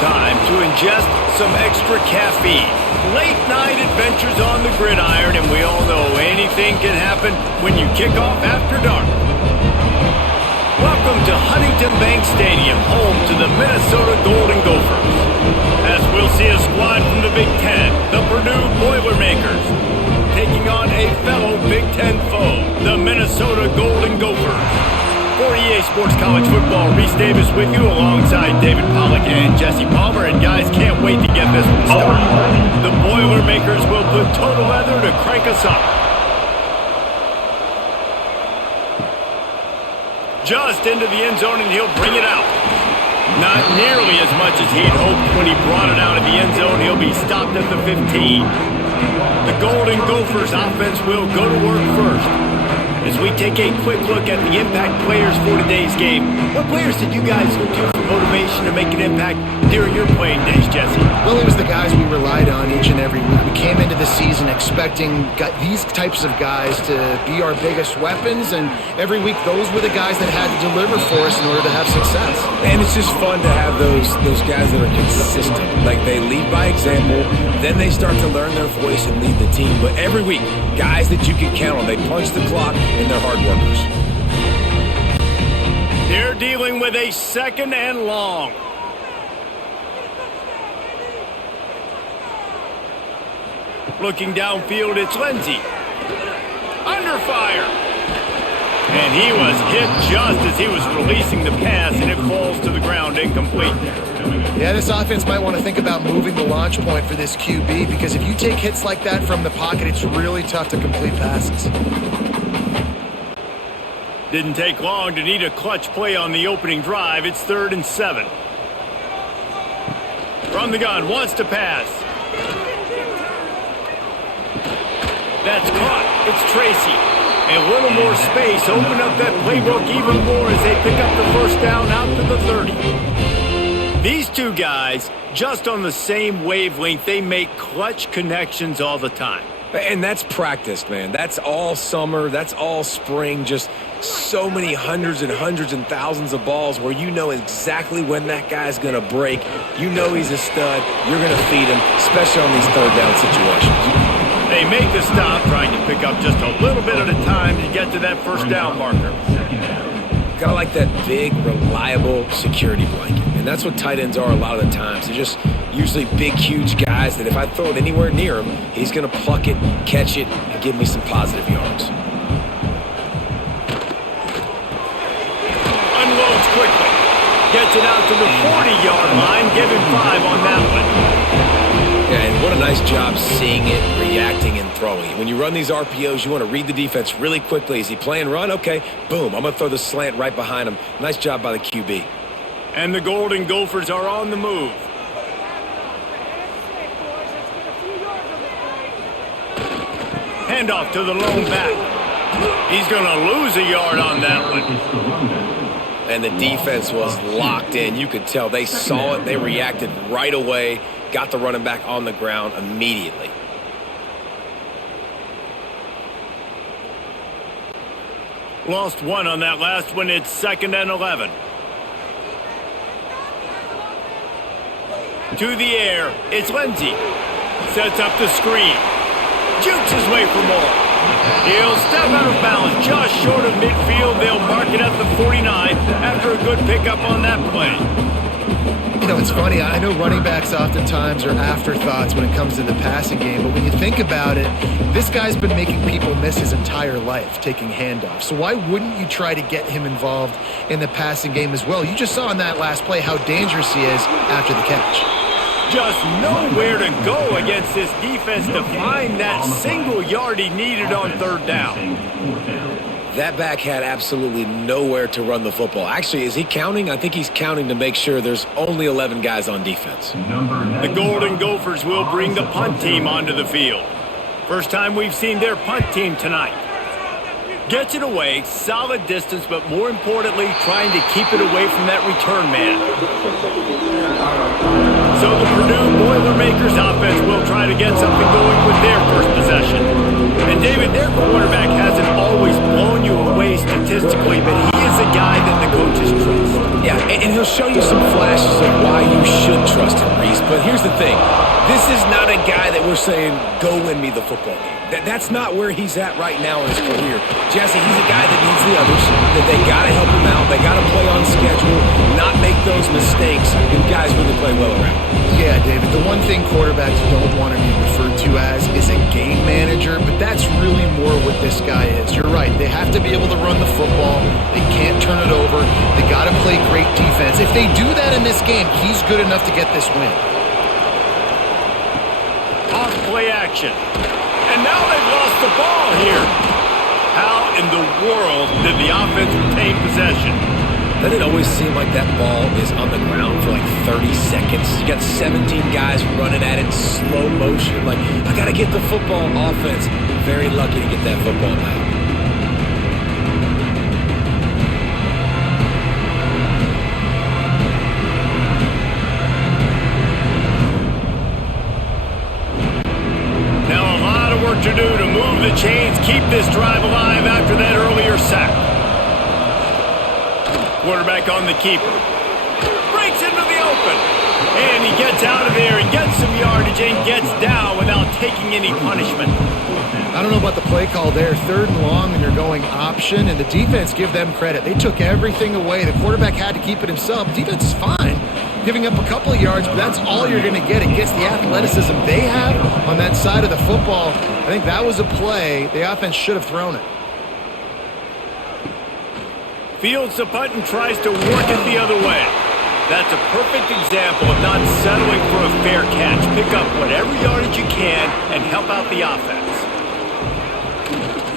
time to ingest some extra caffeine. Late night adventures on the gridiron, and we all know anything can happen when you kick off after dark. Welcome to Huntington Bank Stadium, home to the Minnesota Golden Gophers. As we'll see a squad from the Big Ten, the Purdue Boilermakers, taking on a fellow Big Ten foe, the Minnesota Golden Gophers. For EA Sports College Football, Reese Davis with you alongside David Pollack and Jesse Palmer. And guys, can't wait to get this one started. The Boilermakers will put total leather to crank us up. Just into the end zone, and he'll bring it out. Not nearly as much as he'd hoped when he brought it out of the end zone. He'll be stopped at the 15. The Golden Gophers offense will go to work first. As we take a quick look at the impact players for today's game, what players did you guys look to for motivation to make an impact during your playing days, Jesse? Well, it was the guys we relied on each and every week. We came into the season expecting these types of guys to be our biggest weapons, and every week those were the guys that had to deliver for us in order to have success. And it's just fun to have those guys that are consistent. Like, they lead by example, then they start to learn their voice and lead the team. But every week, guys that you can count on, they punch the clock, and they're hard workers. They're dealing with a second and long. Looking downfield, it's Lindsey. Under fire. And he was hit just as he was releasing the pass, and it falls to the ground incomplete. Yeah, this offense might want to think about moving the launch point for this QB, because if you take hits like that from the pocket, it's really tough to complete passes. Didn't take long to need a clutch play on the opening drive. It's 3rd and 7. From the gun, wants to pass. That's caught. It's Tracy. A little more space. Open up that playbook even more as they pick up the first down out to the 30. These two guys, just on the same wavelength, they make clutch connections all the time. And that's practiced, man. That's all summer. That's all spring. Just so many hundreds and thousands of balls where you know exactly when that guy's going to break. You know he's a stud. You're going to feed him, especially on these third down situations. They make the stop, trying to pick up just a little bit at a time to get to that first down marker. Kind of like that big, reliable security blanket. And that's what tight ends are a lot of the times. They're just usually big, huge guys that if I throw it anywhere near him, he's going to pluck it, catch it, and give me some positive yards. Unloads quickly. Gets it out to the 40-yard line. Give him 5 on that one. Yeah, and what a nice job seeing it, reacting, and throwing. When you run these RPOs, you want to read the defense really quickly. Is he playing run? Okay, boom. I'm going to throw the slant right behind him. Nice job by the QB. And the Golden Gophers are on the move. Handoff to the lone back. He's going to lose a yard on that one. And the defense was locked in. You could tell they saw it. They reacted right away. Got the running back on the ground immediately. Lost 1 on that last one. It's 2nd and 11. To the air. It's Lindsey. Sets up the screen. Jukes his way for more. He'll step out of bounds just short of midfield. They'll mark it at the 49 after a good pickup on that play. You know, it's funny. I know running backs oftentimes are afterthoughts when it comes to the passing game, but when you think about it, this guy's been making people miss his entire life taking handoffs. So why wouldn't you try to get him involved in the passing game as well? You just saw in that last play how dangerous he is after the catch. Just nowhere to go against this defense to find that single yard he needed on 3rd down. That back had absolutely nowhere to run the football. Actually, is he counting? I think he's counting to make sure there's only 11 guys on defense. The Golden Gophers will bring the punt team onto the field. First time we've seen their punt team tonight. Gets it away, solid distance, but more importantly, trying to keep it away from that return man. So the Purdue Boilermakers offense will try to get something going with their first possession. And David, their quarterback hasn't always blown you away statistically, but he is a guy that the coaches trust. Yeah, and he'll show you some flashes of why you should trust him, Reese. But here's the thing. This is not a guy that we're saying, go win me the football game. That's not where he's at right now in his career. Jesse, he's a guy that needs the others, that they got to help him out. They got to play on schedule, not make those mistakes, and guys really play well around. Yeah, David, the one thing quarterbacks don't want to be referred to as is a game manager, but that's really more what this guy is. You're right. They have to be able to run the football. They can't turn it over. They got to play great defense. If they do that in this game, he's good enough to get this win. Off play action. And now they've lost the ball here. How in the world did the offense retain possession? Doesn't it always seem like that ball is on the ground for like 30 seconds? You got 17 guys running at it in slow motion. Like, I got to get the football. Offense, very lucky to get that football out. To do to move the chains, keep this drive alive after that earlier sack. Quarterback on the keeper. Breaks into the open. And he gets out of there and gets some yardage and gets down without taking any punishment. I don't know about the play call there. 3rd and long and you're going option, and the defense, give them credit. They took everything away. The quarterback had to keep it himself. The defense is fine, giving up a couple of yards, but that's all you're going to get against the athleticism they have on that side of the football. I think that was a play. The offense should have thrown it. Fields the punt and tries to work it the other way. That's a perfect example of not settling for a fair catch. Pick up whatever yardage you can and help out the offense.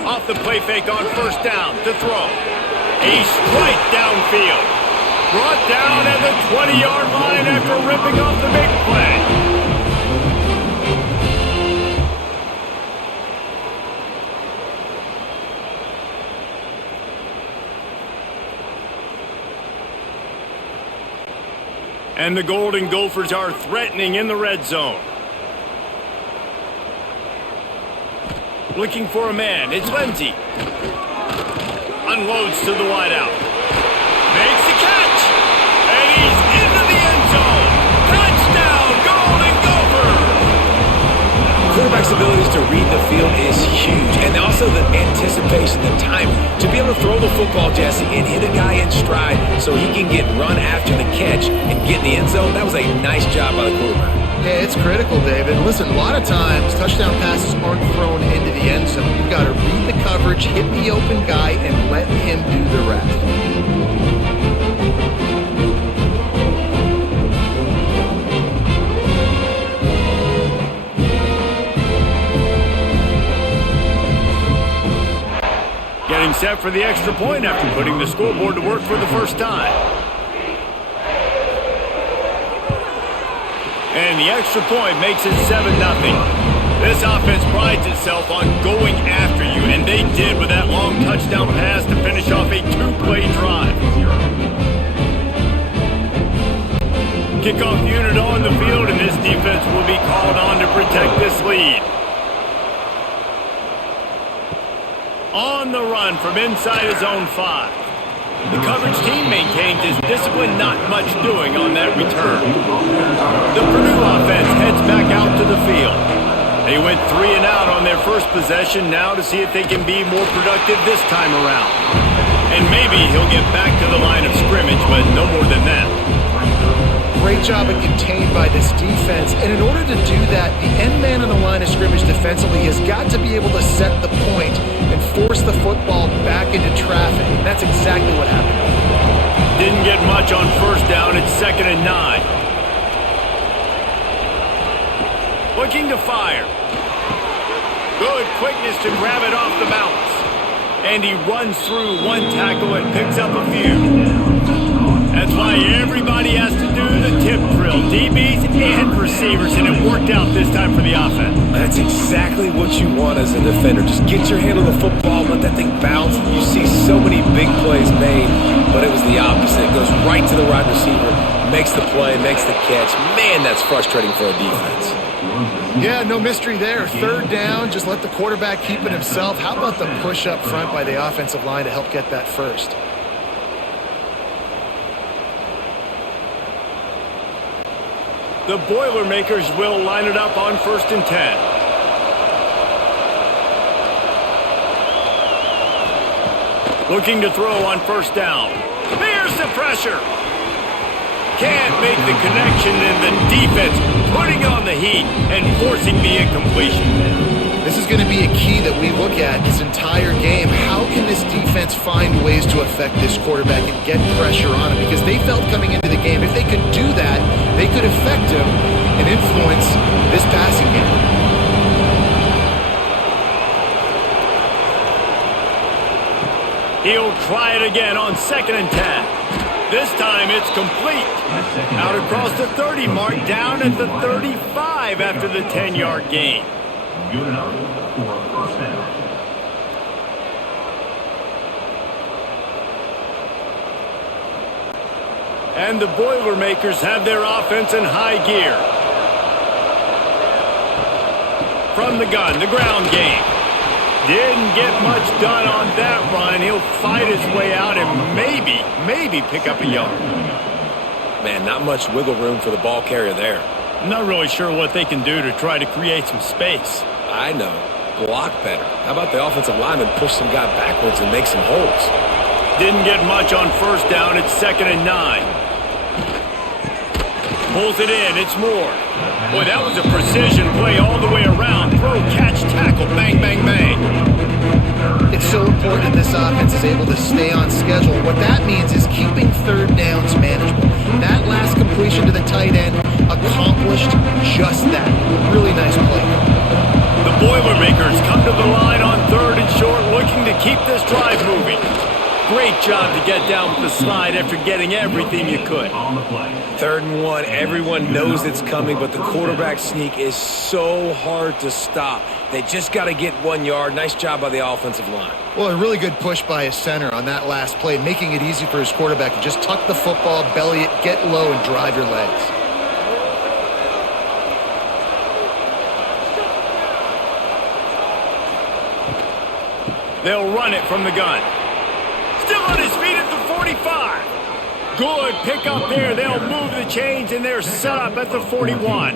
Off the play fake on 1st down to throw. A strike downfield. Brought down at the 20-yard line after ripping off the big play. And the Golden Gophers are threatening in the red zone. Looking for a man. It's Lindsey. Unloads to the wideout. Makes the catch. And he's into the end zone. Touchdown, Golden Gophers. Quarterback's abilities to read the field is huge. And also the anticipation, the timing. To be able to throw the football, Jesse, and hit a guy in stride so he can get run after the catch and get in the end zone, that was a nice job by the quarterback. Yeah, it's critical, David. Listen, a lot of times touchdown passes aren't thrown into the end zone. You've got to read the coverage, hit the open guy, and let him do the rest. Getting set for the extra point after putting the scoreboard to work for the first time. And the extra point makes it 7-0. This offense prides itself on going after you, and they did with that long touchdown pass to finish off a 2-play drive. Kickoff unit on the field, and this defense will be called on to protect this lead. On the run from inside his own 5. The coverage team maintains his discipline, not much doing on that return. The Purdue offense heads back out to the field. They went 3 and out on their first possession, now to see if they can be more productive this time around. And maybe he'll get back to the line of scrimmage, but no more than that. Great job of contained by this defense, and in order to do that, the end man on the line of scrimmage defensively has got to be able to set the point and force the football back into traffic. And that's exactly what happened. Didn't get much on 1st down. It's 2nd and 9. Looking to fire. Good quickness to grab it off the bounce. And he runs through one tackle and picks up a few. That's why everybody has to do the tip drill, DBs and receivers, and it worked out this time for the offense. That's exactly what you want as a defender. Just get your hand on the football, let that thing bounce. You see so many big plays made, but it was the opposite. It goes right to the wide receiver, makes the play, makes the catch. Man, that's frustrating for a defense. Yeah, no mystery there. 3rd down, just let the quarterback keep it himself. How about the push up front by the offensive line to help get that first? The Boilermakers will line it up on 1st and 10. Looking to throw on 1st down. Here's the pressure. Can't make the connection, and the defense putting on the heat and forcing the incompletion. This is going to be a key that we look at this entire game. How can this defense find ways to affect this quarterback and get pressure on him? Because they felt coming into the game, if they could do that, they could affect him and influence this passing game. He'll try it again on 2nd and 10. This time it's complete. Out across the 30 mark, down at the 35 after the 10-yard gain. Good enough for a 1st down. And the Boilermakers have their offense in high gear. From the gun, the ground game. Didn't get much done on that run. He'll fight his way out and maybe pick up a yard. Man, not much wiggle room for the ball carrier there. I'm not really sure what they can do to try to create some space. I know. Block better. How about the offensive lineman push some guy backwards and make some holes? Didn't get much on 1st down. It's 2nd and 9. Pulls it in. It's Moore. Boy, that was a precision play all the way around. Throw, catch, tackle, bang, bang, bang. It's so important that this offense is able to stay on schedule. What that means is keeping 3rd downs manageable. That last completion to the tight end accomplished just that. Really nice play. The Boilermakers come to the line on 3rd and short, looking to keep this drive moving. Great job to get down with the slide after getting everything you could. On the play. 3rd and 1, everyone knows it's coming, but the quarterback sneak is so hard to stop. They just got to get 1 yard. Nice job by the offensive line. Well, a really good push by his center on that last play, making it easy for his quarterback to just tuck the football, belly it, get low, and drive your legs. They'll run it from the gun. Still on his feet at the 45. Good pick up there. They'll move the chains, and they're set up at the 41.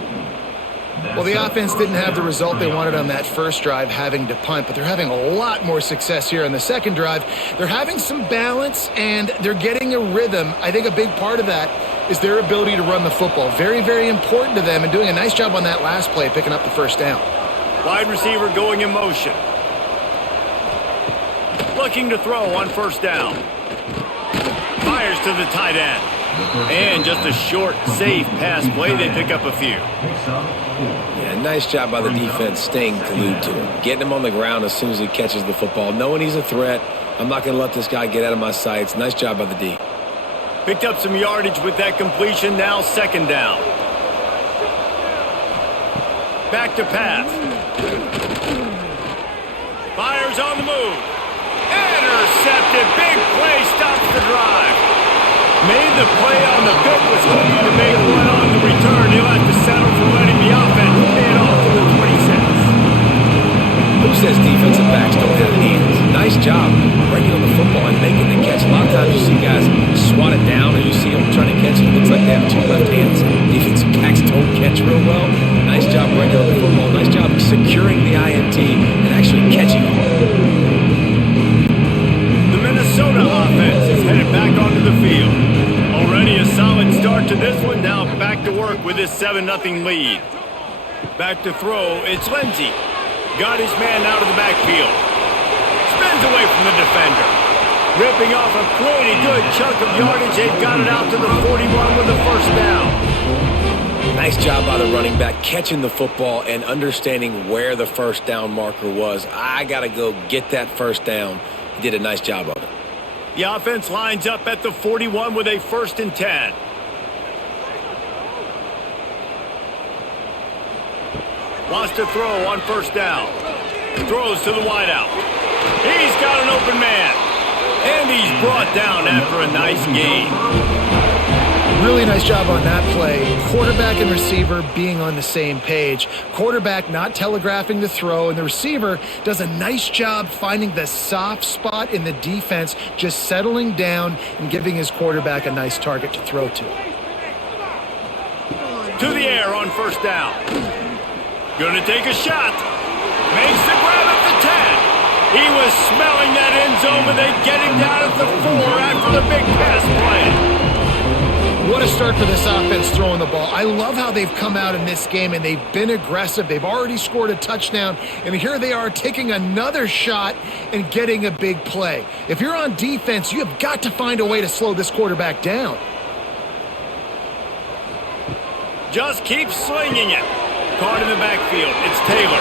Well, the offense didn't have the result they wanted on that first drive, having to punt, but they're having a lot more success here on the second drive. They're having some balance, and they're getting a rhythm. I think a big part of that is their ability to run the football. Very, very important to them, and doing a nice job on that last play, picking up the 1st down. Wide receiver going in motion. Looking to throw on 1st down. Fires to the tight end. And just a short, safe pass play. They pick up a few. Yeah, nice job by the defense staying glued to him. Getting him on the ground as soon as he catches the football. Knowing he's a threat. I'm not going to let this guy get out of my sights. Nice job by the D. Picked up some yardage with that completion. Now 2nd down. Back to pass. Fires on the move. Intercepted. Big play. Stops the drive. Made the play on the pick. Was hoping to make one on the return. He'll have to settle for letting the offense pay it off for the 26. Who says defensive backs don't have hands? Nice job breaking on the football and making the catch. A lot of times you see guys swat it down and you see them trying to catch it. It looks like they have 2 left hands. Defensive backs don't catch real well. Nice job breaking on the football. Nice job securing the INT and actually catching it. The Minnesota offense is headed back onto the field. Already a solid start to this one. Now back to work with this 7-0 lead. Back to throw. It's Lindsey. Got his man out of the backfield. Spins away from the defender. Ripping off a pretty good chunk of yardage. They've got it out to the 41 with the 1st down. Nice job by the running back catching the football and understanding where the 1st down marker was. I got to go get that 1st down. He did a nice job of it. The offense lines up at the 41 with a 1st and 10. Wants to throw on 1st down. Throws to the wideout. He's got an open man. And he's brought down after a nice gain. Really nice job on that play. Quarterback and receiver being on the same page. Quarterback not telegraphing the throw, and the receiver does a nice job finding the soft spot in the defense, just settling down and giving his quarterback a nice target to throw to. To the air on first down. Gonna take a shot. Makes the grab at the 10. He was smelling that end zone, but they get him down at the 4 after the big pass play. What a start for this offense throwing the ball. I love how they've come out in this game, and they've been aggressive. They've already scored a touchdown, and here they are taking another shot and getting a big play. If you're on defense, you have got to find a way to slow this quarterback down. Just keep slinging it. Caught in the backfield. It's Taylor.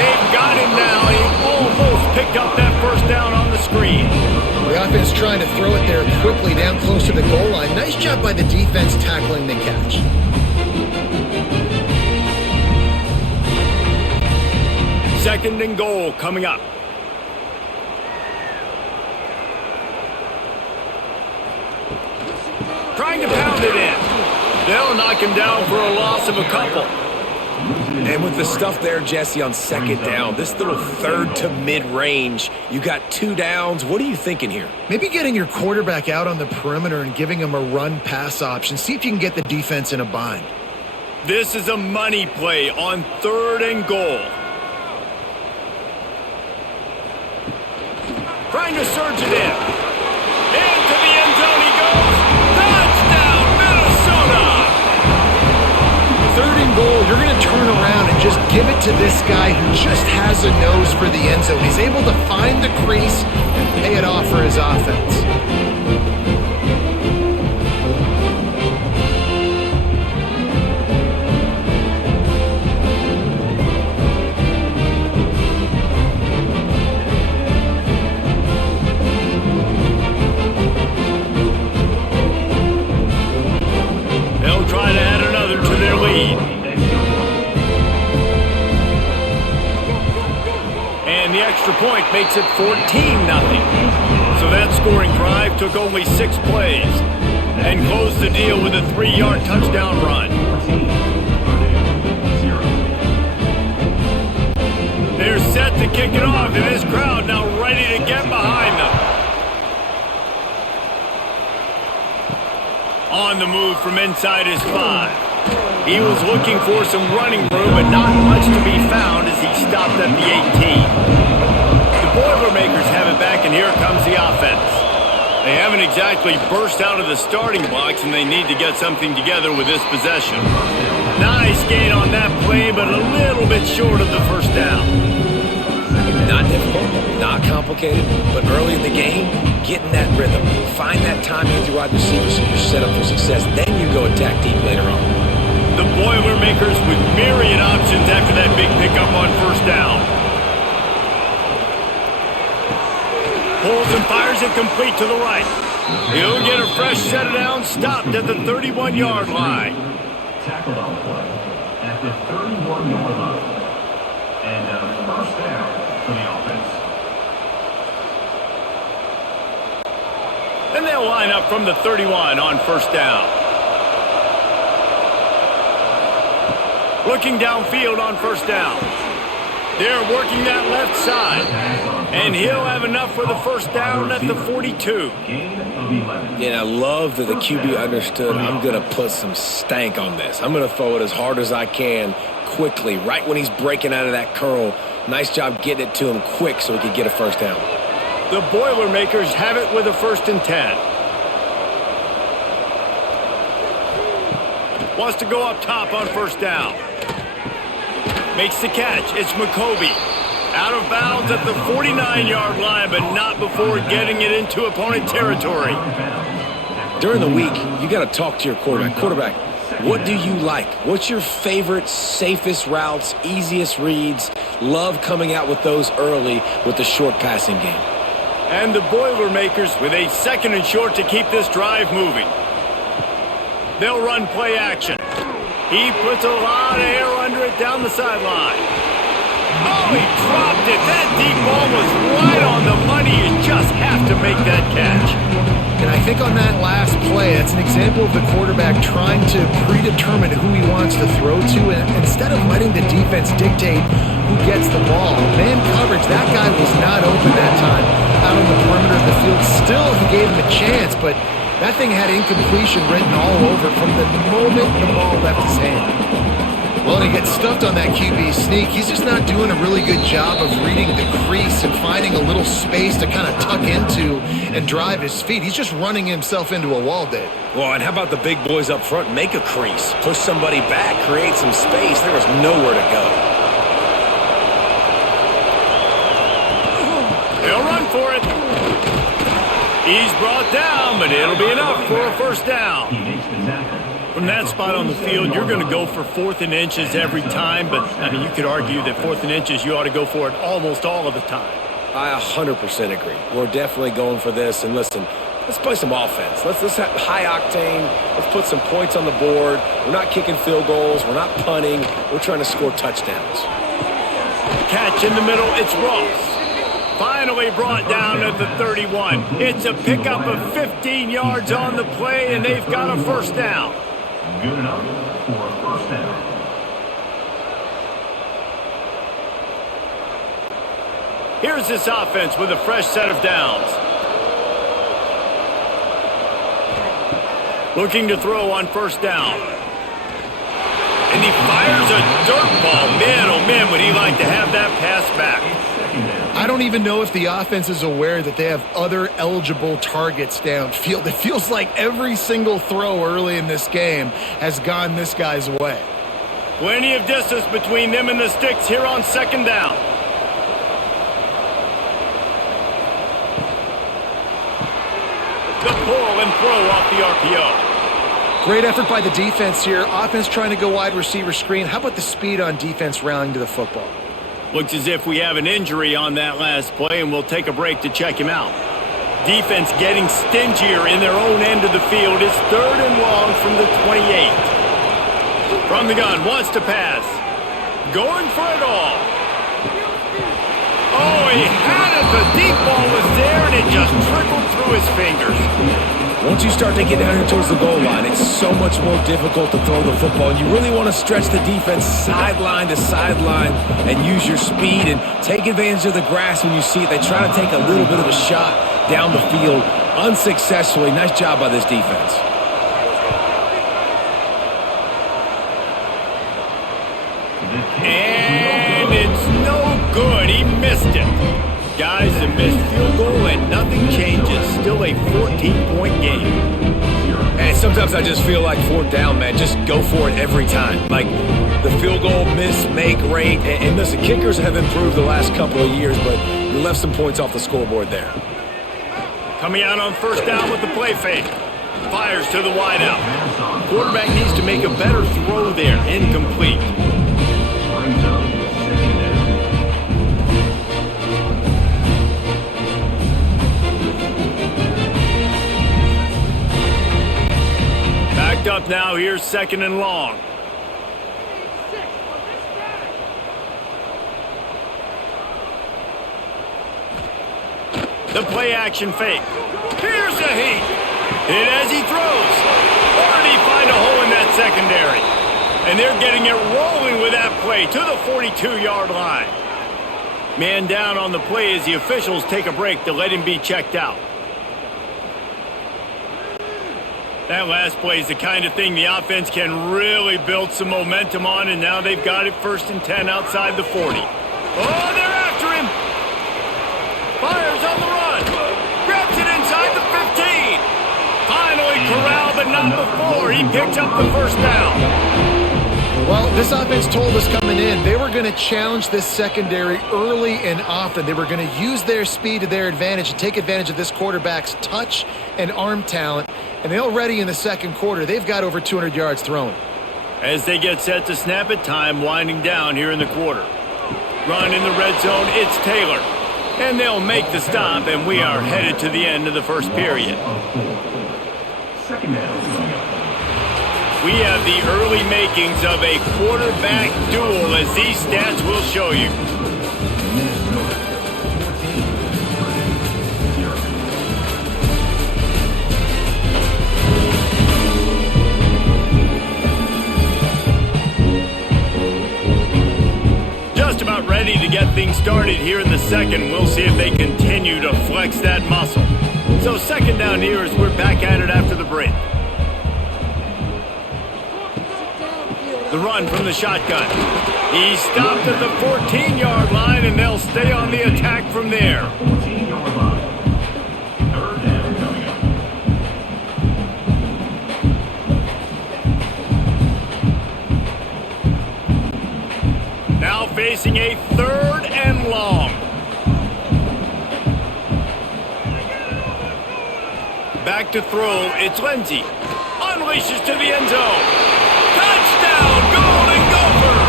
They've got him now. He almost picked up that first down on the screen. The offense trying to throw it there quickly down close to the goal line. Nice job by the defense tackling the catch. Second and goal coming up. Trying to pound it in. They'll knock him down for a loss of a couple. And with the stuff there, Jesse, on second down, this little third to mid-range, you got 2 downs. What are you thinking here? Maybe getting your quarterback out on the perimeter and giving him a run-pass option. See if you can get the defense in a bind. This is a money play on third and goal. Trying to surge it in. Into the end zone he goes. Touchdown, Minnesota! Third and goal, you're going to turn around and just give it to this guy who just has a nose for the end zone. He's able to find the crease and pay it off for his offense. They'll try to add another to their lead. And the extra point makes it 14-0. So that scoring drive took only 6 plays and closed the deal with a 3-yard touchdown run. They're set to kick it off, and this crowd now ready to get behind them. On the move from inside his 5. He was looking for some running room, but not much to be found as he stopped at the 18. The Boilermakers have it back, and here comes the offense. They haven't exactly burst out of the starting blocks, and they need to get something together with this possession. Nice gain on that play, but a little bit short of the first down. Not difficult, not complicated, but early in the game, getting that rhythm. Find that timing with your wide receivers so you're set up for success. Then you go attack deep later on. The Boilermakers with myriad options after that big pickup on first down. Pulls and fires it complete to the right. He'll get a fresh set of downs, stopped at the 31-yard line. Tackled on play at the 31-yard line. And first down for the offense. And they'll line up from the 31 on first down. Looking downfield on first down. They're working that left side. And he'll have enough for the first down at the 42. And I love that the QB understood, I'm going to put some stank on this. I'm going to throw it as hard as I can quickly, right when he's breaking out of that curl. Nice job getting it to him quick so he could get a first down. The Boilermakers have it with a 1st and 10. Wants to go up top on first down. Makes the catch. It's McCoby. Out of bounds at the 49-yard line, but not before getting it into opponent territory. During the week, you got to talk to your quarterback. Quarterback, what do you like? What's your favorite, safest routes, easiest reads? Love coming out with those early with the short passing game. And the Boilermakers with a 2nd and short to keep this drive moving. They'll run play action. He puts a lot of air under it down the sideline. Oh, he dropped it. That deep ball was right on the money. You just have to make that catch. And I think on that last play, that's an example of the quarterback trying to predetermine who he wants to throw to, and instead of letting the defense dictate who gets the ball. Man coverage, that guy was not open that time out on the perimeter of the field. Still, he gave him a chance, but That thing had incompletion written all over from the moment the ball left his hand. Well, and he gets stuffed on that QB sneak. He's just not doing a really good job of reading the crease and finding a little space to kind of tuck into and drive his feet. He's just running himself into a wall, Dave. Well, and how about the big boys up front? Make a crease, push somebody back, create some space. There was nowhere to go. They'll run for it. He's brought down, but it'll be enough for a first down. From that spot on the field, you're going to go for 4th and inches every time, but, I mean, you could argue that 4th and inches, you ought to go for it almost all of the time. I 100% agree. We're definitely going for this, and listen, let's play some offense. Let's have high octane. Let's put some points on the board. We're not kicking field goals. We're not punting. We're trying to score touchdowns. Catch in the middle, it's Ross. Finally brought down at the 31. It's a pickup of 15 yards on the play, and they've got a first down. Good enough for a first down. Here's this offense with a fresh set of downs. Looking to throw on first down. And he fires a dirt ball. Man, oh man, would he like to have that pass back. I don't even know if the offense is aware that they have other eligible targets downfield. It feels like every single throw early in this game has gone this guy's way. Plenty of distance between them and the sticks here on second down. The pull and throw off the RPO. Great effort by the defense here. Offense trying to go wide receiver screen. How about the speed on defense rallying to the football? Looks as if we have an injury on that last play, and we'll take a break to check him out. Defense getting stingier in their own end of the field. It's 3rd and long from the 28. From the gun, wants to pass. Going for it all. Oh, he had it. The deep ball was there, and it just trickled through his fingers. Once you start to get down here towards the goal line, it's so much more difficult to throw the football. And you really want to stretch the defense sideline to sideline and use your speed and take advantage of the grass when you see it. They try to take a little bit of a shot down the field unsuccessfully. Nice job by this defense. And it's no good. He missed it. Guys, a missed field goal and nothing changes. Still a 14-point game. And sometimes I just feel like 4th down, man. Just go for it every time. Like the field goal miss, make rate. And listen, kickers have improved the last couple of years, but you left some points off the scoreboard there. Coming out on first down with the play fake. Fires to the wideout. Quarterback needs to make a better throw there. Incomplete. Brings up second down. Backed up now. Here's 2nd and long. The play action fake. Here's a heat. And as he throws, or did he find a hole in that secondary? And they're getting it rolling with that play to the 42-yard line. Man down on the play as the officials take a break to let him be checked out. That last play is the kind of thing the offense can really build some momentum on, and now they've got it 1st and 10 outside the 40. Oh, they're after him. Fires on the run. Grabs it inside the 15. Finally corralled, but not before. He picks up the first down. Well, this offense told us coming in they were going to challenge this secondary early and often. They were going to use their speed to their advantage and take advantage of this quarterback's touch and arm talent. And already in the second quarter, they've got over 200 yards thrown. As they get set to snap it, time winding down here in the quarter. Run in the red zone, it's Taylor. And they'll make the stop, and we are headed to the end of the first period. Second down. We have the early makings of a quarterback duel, as these stats will show you. Just about ready to get things started here in the second. We'll see if they continue to flex that muscle. So second down here as we're back at it after the break. The run from the shotgun. He stopped at the 14-yard line, and they'll stay on the attack from there. 14-yard line. Third down coming up. Now facing a 3rd and long. Back to throw. It's Lindsey. Unleashes to the end zone. Touchdown, Golden Gophers!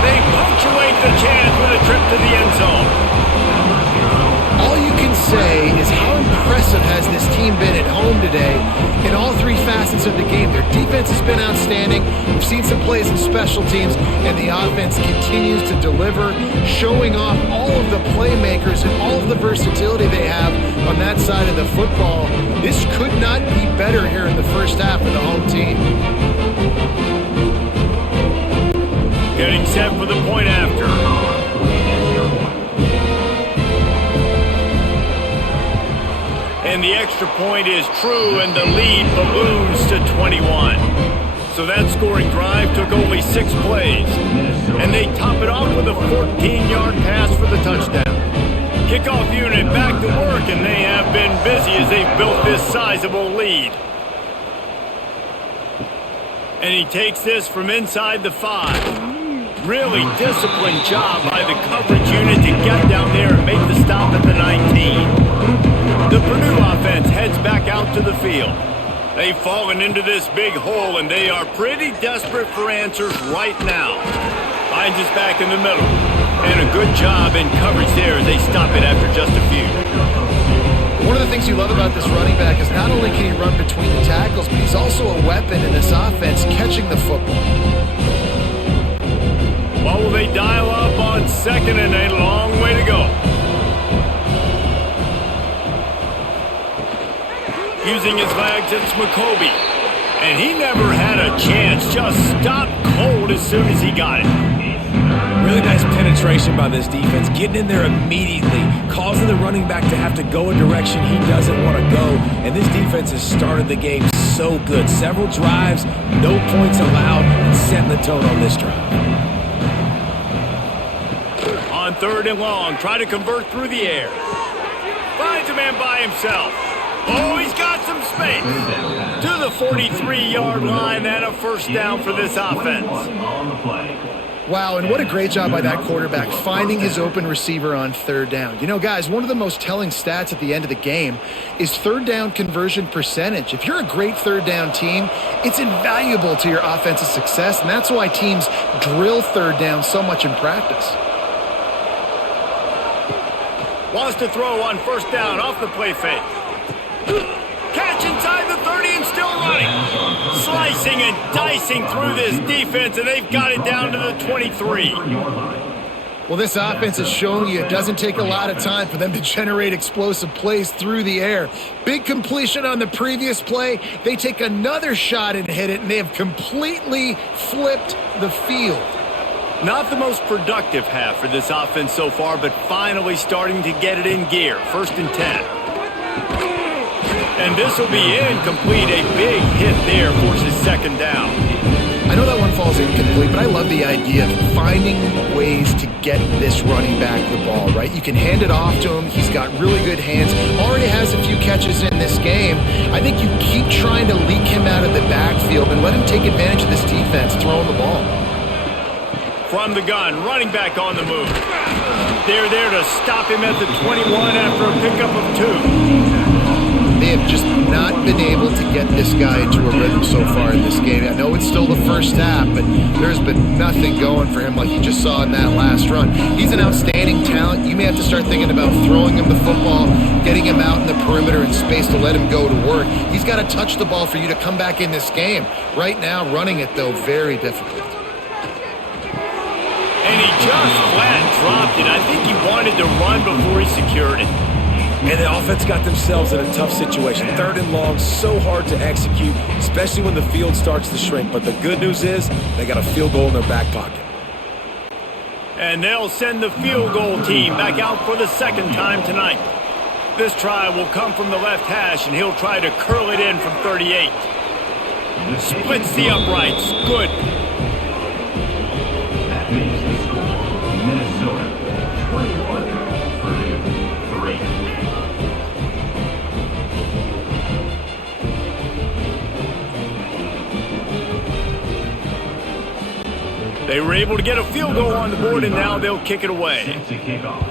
They punctuate the chance with a trip to the end zone. All you can say is how impressive has this team been at home today in all 3 facets of the game. Their defense has been outstanding. We've seen some plays in special teams, and the offense continues to deliver, showing off all of the playmakers and all of the versatility they have on that side of the football. This could not be better here in the first half of the home team. Getting set for the point after. And the extra point is true, and the lead balloons to 21. So that scoring drive took only 6 plays. And they top it off with a 14-yard pass for the touchdown. Kickoff unit back to work, and they have been busy as they've built this sizable lead. And he takes this from inside the 5. Really disciplined job by the coverage unit to get down there and make the stop at the 19. The Purdue offense heads back out to the field. They've fallen into this big hole, and they are pretty desperate for answers right now. Finds us back in the middle. And a good job in coverage there as they stop it after just a few. One of the things you love about this running back is not only can he run between the tackles, but he's also a weapon in this offense catching the football. What will they dial up on second and a long way to go? Using his legs, it's McCoby. And he never had a chance, just stopped cold as soon as he got it. Really nice penetration by this defense, getting in there immediately, causing the running back to have to go a direction he doesn't want to go. And this defense has started the game so good. Several drives, no points allowed, and setting the tone on this drive. On 3rd and long, try to convert through the air. Finds a man by himself. Oh, he's got some space. To the 43-yard line, and a first down for this offense. On the play. Wow, and what a great job by that quarterback finding his open receiver on 3rd down. You know, guys, one of the most telling stats at the end of the game is 3rd down conversion percentage. If you're a great 3rd down team, it's invaluable to your offensive success, and that's why teams drill 3rd down so much in practice. Wants to throw on 1st down off the play fake. Catch inside the 30 and still running. Slicing and dicing through this defense, and they've got it down to the 23. Well, this offense has shown you it doesn't take a lot of time for them to generate explosive plays through the air. Big completion on the previous play. They take another shot and hit it, and they have completely flipped the field. Not the most productive half for this offense so far, but finally starting to get it in gear. 1st and 10. And this will be incomplete. A big hit there forces 2nd down. I know that one falls incomplete, but I love the idea of finding ways to get this running back the ball, right? You can hand it off to him. He's got really good hands. Already has a few catches in this game. I think you keep trying to leak him out of the backfield and let him take advantage of this defense throwing the ball. From the gun, running back on the move. They're there to stop him at the 21 after a pickup of 2. They have just not been able to get this guy into a rhythm so far in this game. I know it's still the first half, but there's been nothing going for him like you just saw in that last run. He's an outstanding talent. You may have to start thinking about throwing him the football, getting him out in the perimeter in space to let him go to work. He's got to touch the ball for you to come back in this game. Right now, running it, though, very difficult. And he just flat dropped it. I think he wanted to run before he secured it. And the offense got themselves in a tough situation. 3rd and long, so hard to execute, especially when the field starts to shrink. But the good news is they got a field goal in their back pocket. And they'll send the field goal team back out for the 2nd time tonight. This try will come from the left hash, and he'll try to curl it in from 38. Splits the uprights. Good. That makes the score Minnesota 21, Purdue 3. They were able to get a field goal on the board, and now they'll kick it away. Set to kick off.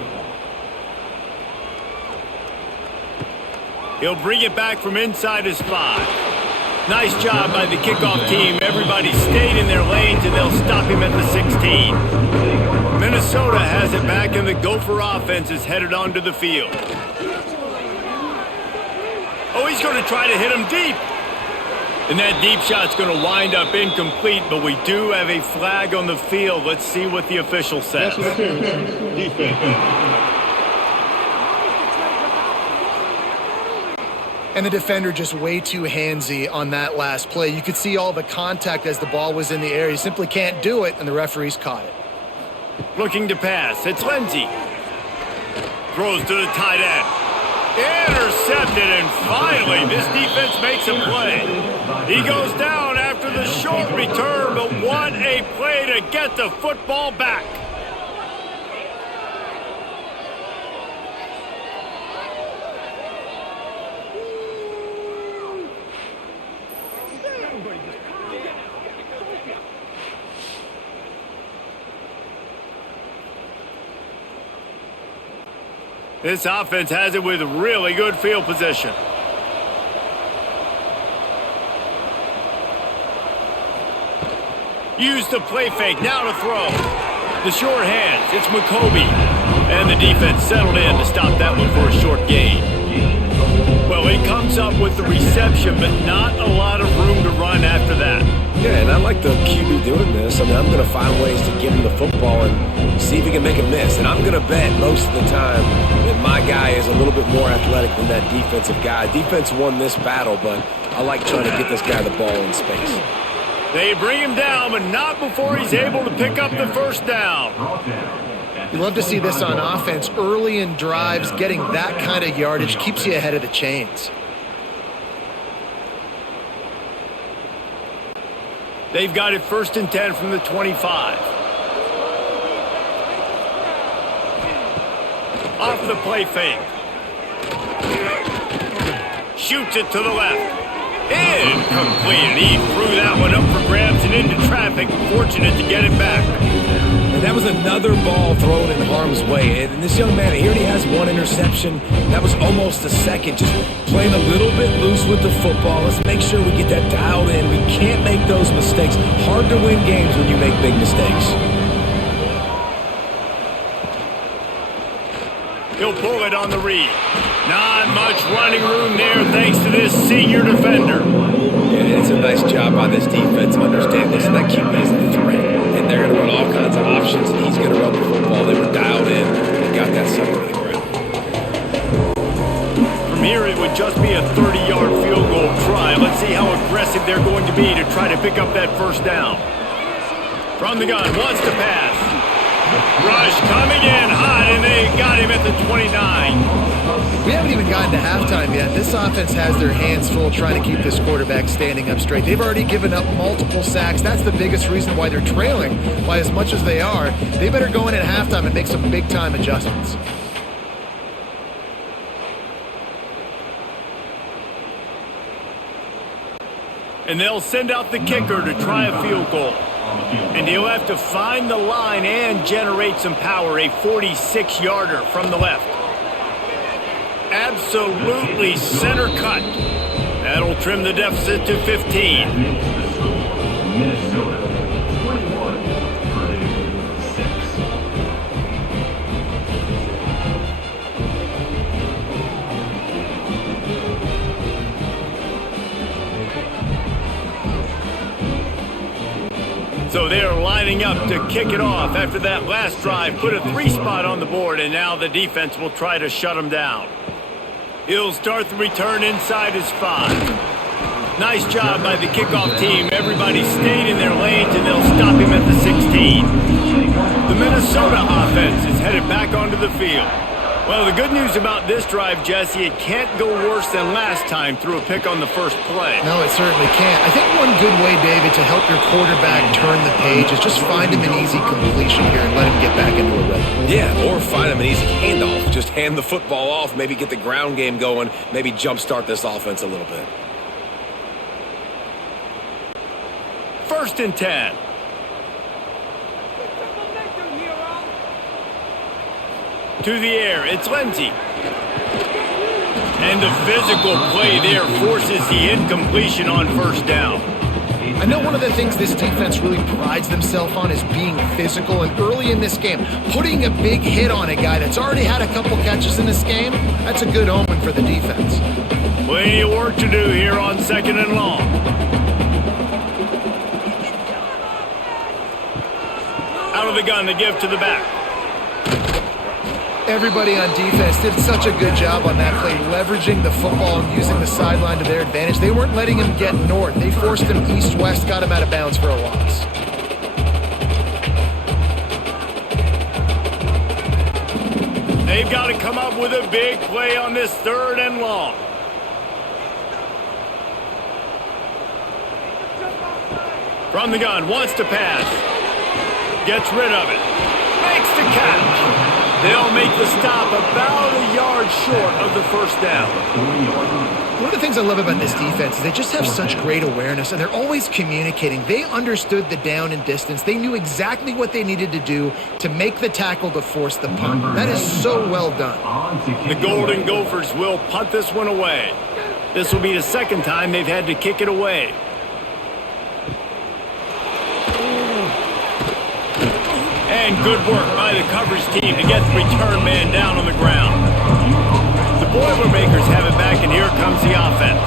He'll bring it back from inside his 5. Nice job by the kickoff team. Everybody stayed in their lanes, and they'll stop him at the 16. Minnesota has it back, and the Gopher offense is headed onto the field. Oh, he's going to try to hit him deep. And that deep shot's going to wind up incomplete, but we do have a flag on the field. Let's see what the official says. And the defender just way too handsy on that last play. You could see all the contact as the ball was in the air. He simply can't do it, and the referees caught it. Looking to pass. It's Lindsey. Throws to the tight end. Intercepted, and finally, this defense makes a play. He goes down after the short return, but what a play to get the football back. This offense has it with really good field position. Use the play fake, now to throw. The short hands, it's McCoby. And the defense settled in to stop that one for a short gain. Well, he comes up with the reception, but not a lot of room to run after that. Yeah, and I like the QB doing this. I mean, I'm going to find ways to give him the football and see if he can make a miss. And I'm going to bet most of the time that my guy is a little bit more athletic than that defensive guy. Defense won this battle, but I like trying to get this guy the ball in space. They bring him down, but not before he's able to pick up the first down. You love to see this on offense. Early in drives, getting that kind of yardage keeps you ahead of the chains. They've got it 1st and 10 from the 25. Off the play fake. Shoots it to the left. Incomplete. He threw that one up for grabs and into traffic. Fortunate to get it back. And that was another ball thrown in harm's way. And this young man, he already has one interception. That was almost a second. Just playing a little bit loose with the football. Let's make sure we get that dialed in. We can't make those mistakes. Hard to win games when you make big mistakes. He'll pull it on the read. Not much running room there thanks to this senior defender. Yeah, it's a nice job by this defense. Understand this, that QB is a threat. And they're going to run all kinds of options, and he's going to run the football. They were dialed in and got that sucker to the ground. From here, it would just be a 30-yard field goal try. Let's see how aggressive they're going to be to try to pick up that first down. From the gun, wants to pass. Rush coming in hot, and they got him at the 29. We haven't even gotten to halftime yet. This offense has their hands full trying to keep this quarterback standing up straight. They've already given up multiple sacks. That's the biggest reason why they're trailing by as much as they are. They better go in at halftime and make some big-time adjustments. And they'll send out the kicker to try a field goal. And he'll have to find the line and generate some power. A 46-yarder from the left. Absolutely center cut. That'll trim the deficit to 15. Minnesota 21, Purdue 6. So they're lining up to kick it off after that last drive. Put a 3-spot on the board, and now the defense will try to shut them down. He'll start the return inside his 5. Nice job by the kickoff team. Everybody stayed in their lanes, and they'll stop him at the 16. The Minnesota offense is headed back onto the field. Well, the good news about this drive, Jesse, it can't go worse than last time through a pick on the first play. No, it certainly can't. I think one good way, David, to help your quarterback turn the page is just find him an easy completion here and let him get back into a rhythm. Yeah, or find him an easy handoff. Just hand the football off, maybe get the ground game going, maybe jumpstart this offense a little bit. 1st and 10. To the air, it's Lindsey. And the physical play there forces the incompletion on 1st down. I know one of the things this defense really prides themselves on is being physical, and early in this game, putting a big hit on a guy that's already had a couple catches in this game, that's a good omen for the defense. Plenty of work to do here on 2nd and long. Out of the gun to give to the back. Everybody on defense did such a good job on that play, leveraging the football and using the sideline to their advantage. They weren't letting him get north. They forced him east-west, got him out of bounds for a loss. They've got to come up with a big play on this 3rd and long. From the gun, wants to pass. Gets rid of it. Makes the catch. They'll make the stop about a yard short of the 1st down. One of the things I love about this defense is they just have such great awareness, and they're always communicating. They understood the down and distance. They knew exactly what they needed to do to make the tackle to force the punt. That is so well done. The Golden Gophers will punt this one away. This will be the 2nd time they've had to kick it away. And good work by the coverage team to get the return man down on the ground. The Boilermakers have it back, and here comes the offense.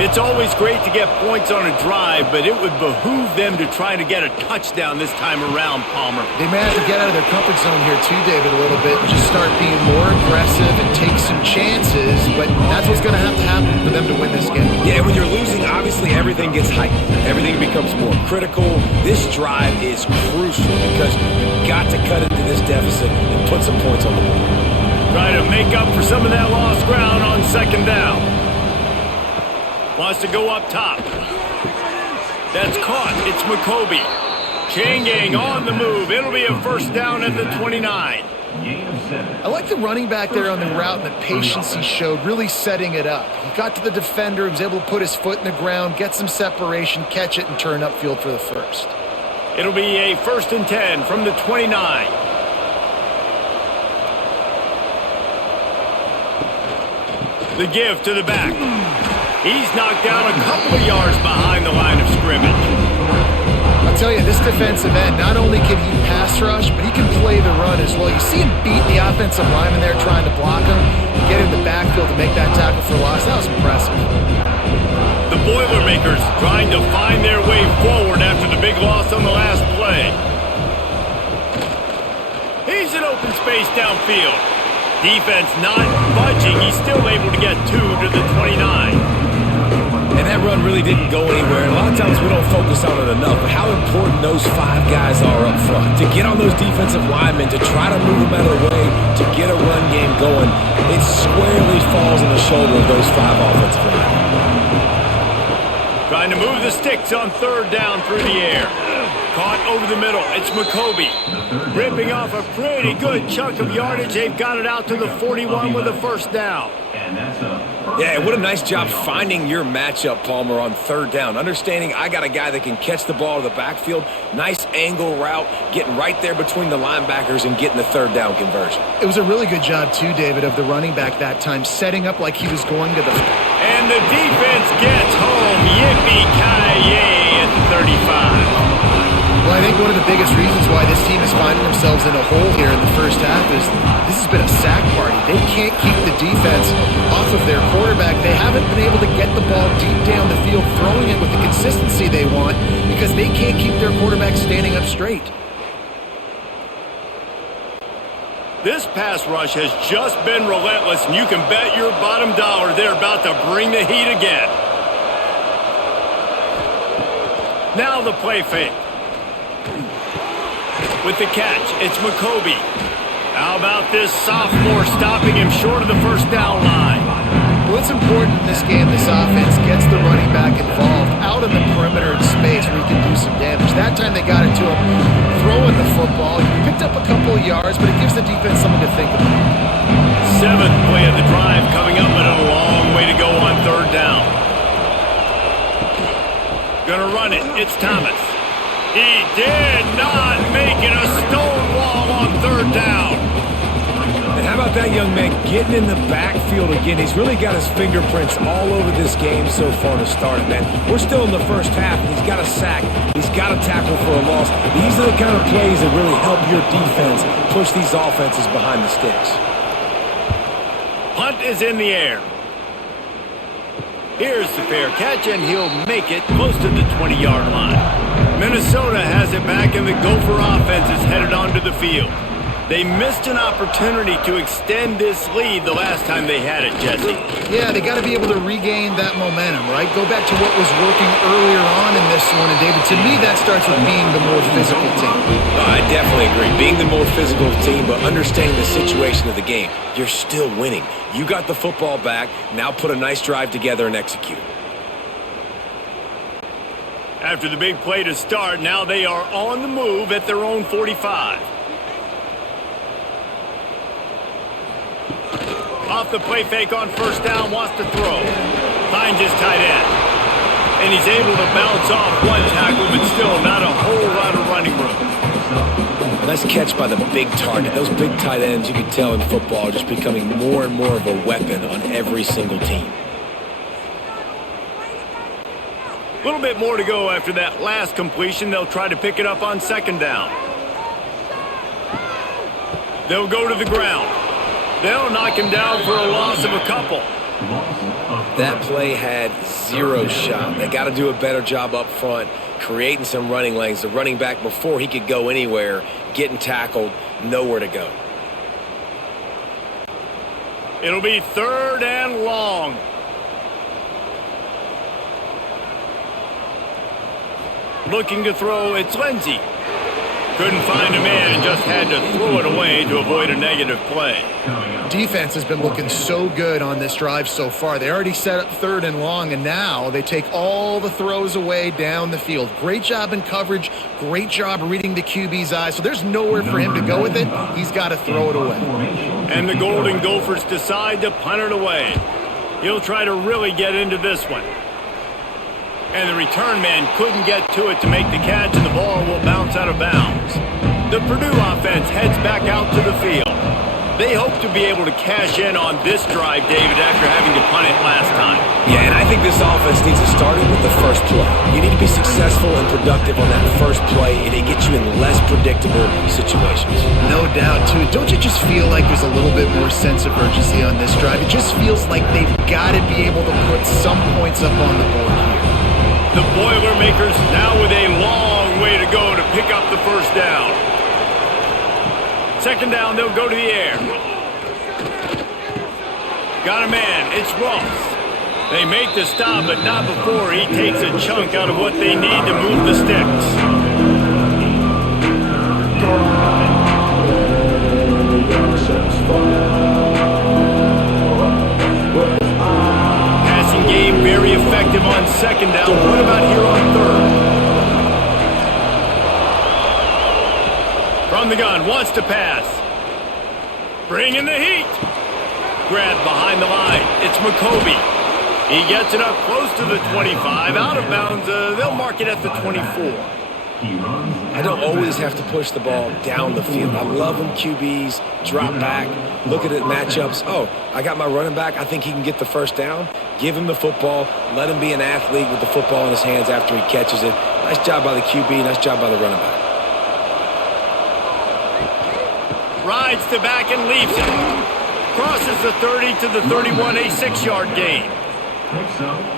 It's always great to get points on a drive, but it would behoove them to try to get a touchdown this time around, Palmer. They may have to get out of their comfort zone here too, David, a little bit, and just start being more aggressive and take some chances, but that's what's going to happen for them to win this game. Yeah, when you're losing, obviously everything gets heightened. Everything becomes more critical. This drive is crucial because you've got to cut into this deficit and put some points on the board. Try to make up for some of that lost ground on 2nd down. Wants to go up top. That's caught. It's McCoby. Chain gang on the move. It'll be a 1st down at the 29. I like the running back there on the route and the patience he showed, really setting it up. He got to the defender, he was able to put his foot in the ground, get some separation, catch it, and turn upfield for the 1st. It'll be a 1st and 10 from the 29. The give to the back. He's knocked down a couple of yards behind the line of scrimmage. I'll tell you, this defensive end, not only can he pass rush, but he can play the run as well. You see him beat the offensive lineman there trying to block him, get in the backfield to make that tackle for loss. That was impressive. The Boilermakers trying to find their way forward after the big loss on the last play. He's in open space downfield. Defense not budging. He's still able to get 2 to the 29. And that run really didn't go anywhere. And a lot of times we don't focus on it enough, but how important those 5 guys are up front. To get on those defensive linemen, to try to move them out of the way, to get a run game going, it squarely falls on the shoulder of those 5 offensive linemen. Trying to move the sticks on 3rd down through the air. Caught over the middle. It's McCoby. Ripping off a pretty good chunk of yardage. They've got it out to the 41 with a 1st down. Yeah, what a nice job finding your matchup, Palmer, on 3rd down. Understanding I got a guy that can catch the ball to the backfield. Nice angle route, getting right there between the linebackers and getting the 3rd down conversion. It was a really good job, too, David, of the running back that time, setting up like he was going to the... And the defense gets home. Yippee-ki-yay at the 35. Well, I think one of the biggest reasons why this team is finding themselves in a hole here in the 1st half is this has been a sack party. They can't keep the defense off of their quarterback. They haven't been able to get the ball deep down the field, throwing it with the consistency they want because they can't keep their quarterback standing up straight. This pass rush has just been relentless, and you can bet your bottom dollar they're about to bring the heat again. Now the play fake. With the catch, it's McCoby. How about this sophomore stopping him short of the first down line? Well, it's important in this game this offense gets the running back involved out in the perimeter in space where he can do some damage. That time they got it to him throwing the football. He picked up a couple of yards, but it gives the defense something to think about. Seventh play of the drive coming up, but a long way to go on third down. Gonna run it. It's Thomas. He did not make it a stone wall on third down. And how about that young man getting in the backfield again? He's really got his fingerprints all over this game so far to start it, man. We're still in the first half, and he's got a sack. He's got a tackle for a loss. These are the kind of plays that really help your defense push these offenses behind the sticks. Punt is in the air. Here's the fair catch, and he'll make it close to the 20-yard line. Minnesota has it back, and the Gopher offense is headed onto the field. They missed an opportunity to extend this lead the last time they had it, Jesse. Yeah, they got to be able to regain that momentum, right? Go back to what was working earlier on in this one. And, David, to me, that starts with being the more physical team. I definitely agree. Being the more physical team, but understanding the situation of the game. You're still winning. You got the football back. Now put a nice drive together and execute. After the big play to start, now they are on the move at their own 45. Off the play fake on first down, wants to throw. Finds his tight end. And he's able to bounce off one tackle, but still not a whole lot of running room. Nice catch by the big target. Those big tight ends, you can tell in football, are just becoming more and more of a weapon on every single team. A little bit more to go after that last completion. They'll try to pick it up on second down. They'll go to the ground. They'll knock him down for a loss of a couple. That play had zero shot. They got to do a better job up front, creating some running lanes. The running back, before he could go anywhere, getting tackled, nowhere to go. It'll be third and long. Looking to throw, it's Lindsey. Couldn't find a man and just had to throw it away to avoid a negative play. Defense has been looking so good on this drive so far. They already set up third and long, and now they take all the throws away down the field. Great job in coverage. Great job reading the QB's eyes. So there's nowhere for him to go with it. He's got to throw it away. And the Golden Gophers decide to punt it away. He'll try to really get into this one. And the return man couldn't get to it to make the catch, and the ball will bounce out of bounds. The Purdue offense heads back out to the field. They hope to be able to cash in on this drive, David, after having to punt it last time. Yeah, and I think this offense needs to start it with the first play. You need to be successful and productive on that first play, and it gets you in less predictable situations. No doubt, too. Don't you just feel like there's a little bit more sense of urgency on this drive? It just feels like they've got to be able to put some points up on the board here. The Boilermakers now with a long way to go to pick up the first down. Second down, they'll go to the air. Got a man, it's Ross. They make the stop, but not before he takes a chunk out of what they need to move the sticks. Passing game very effective on second down. What about here on third? From the gun, wants to pass. Bring in the heat. Grabbed behind the line. It's McCoby. He gets it up close to the 25. Out of bounds. They'll mark it at the 24. I don't always have to push the ball down the field. I love when QBs drop back, look at it matchups. Oh, I got my running back. I think he can get the first down. Give him the football. Let him be an athlete with the football in his hands after he catches it. Nice job by the QB. Nice job by the running back. Rides to back and leaves it. Crosses the 30 to the 31, a 6-yard gain.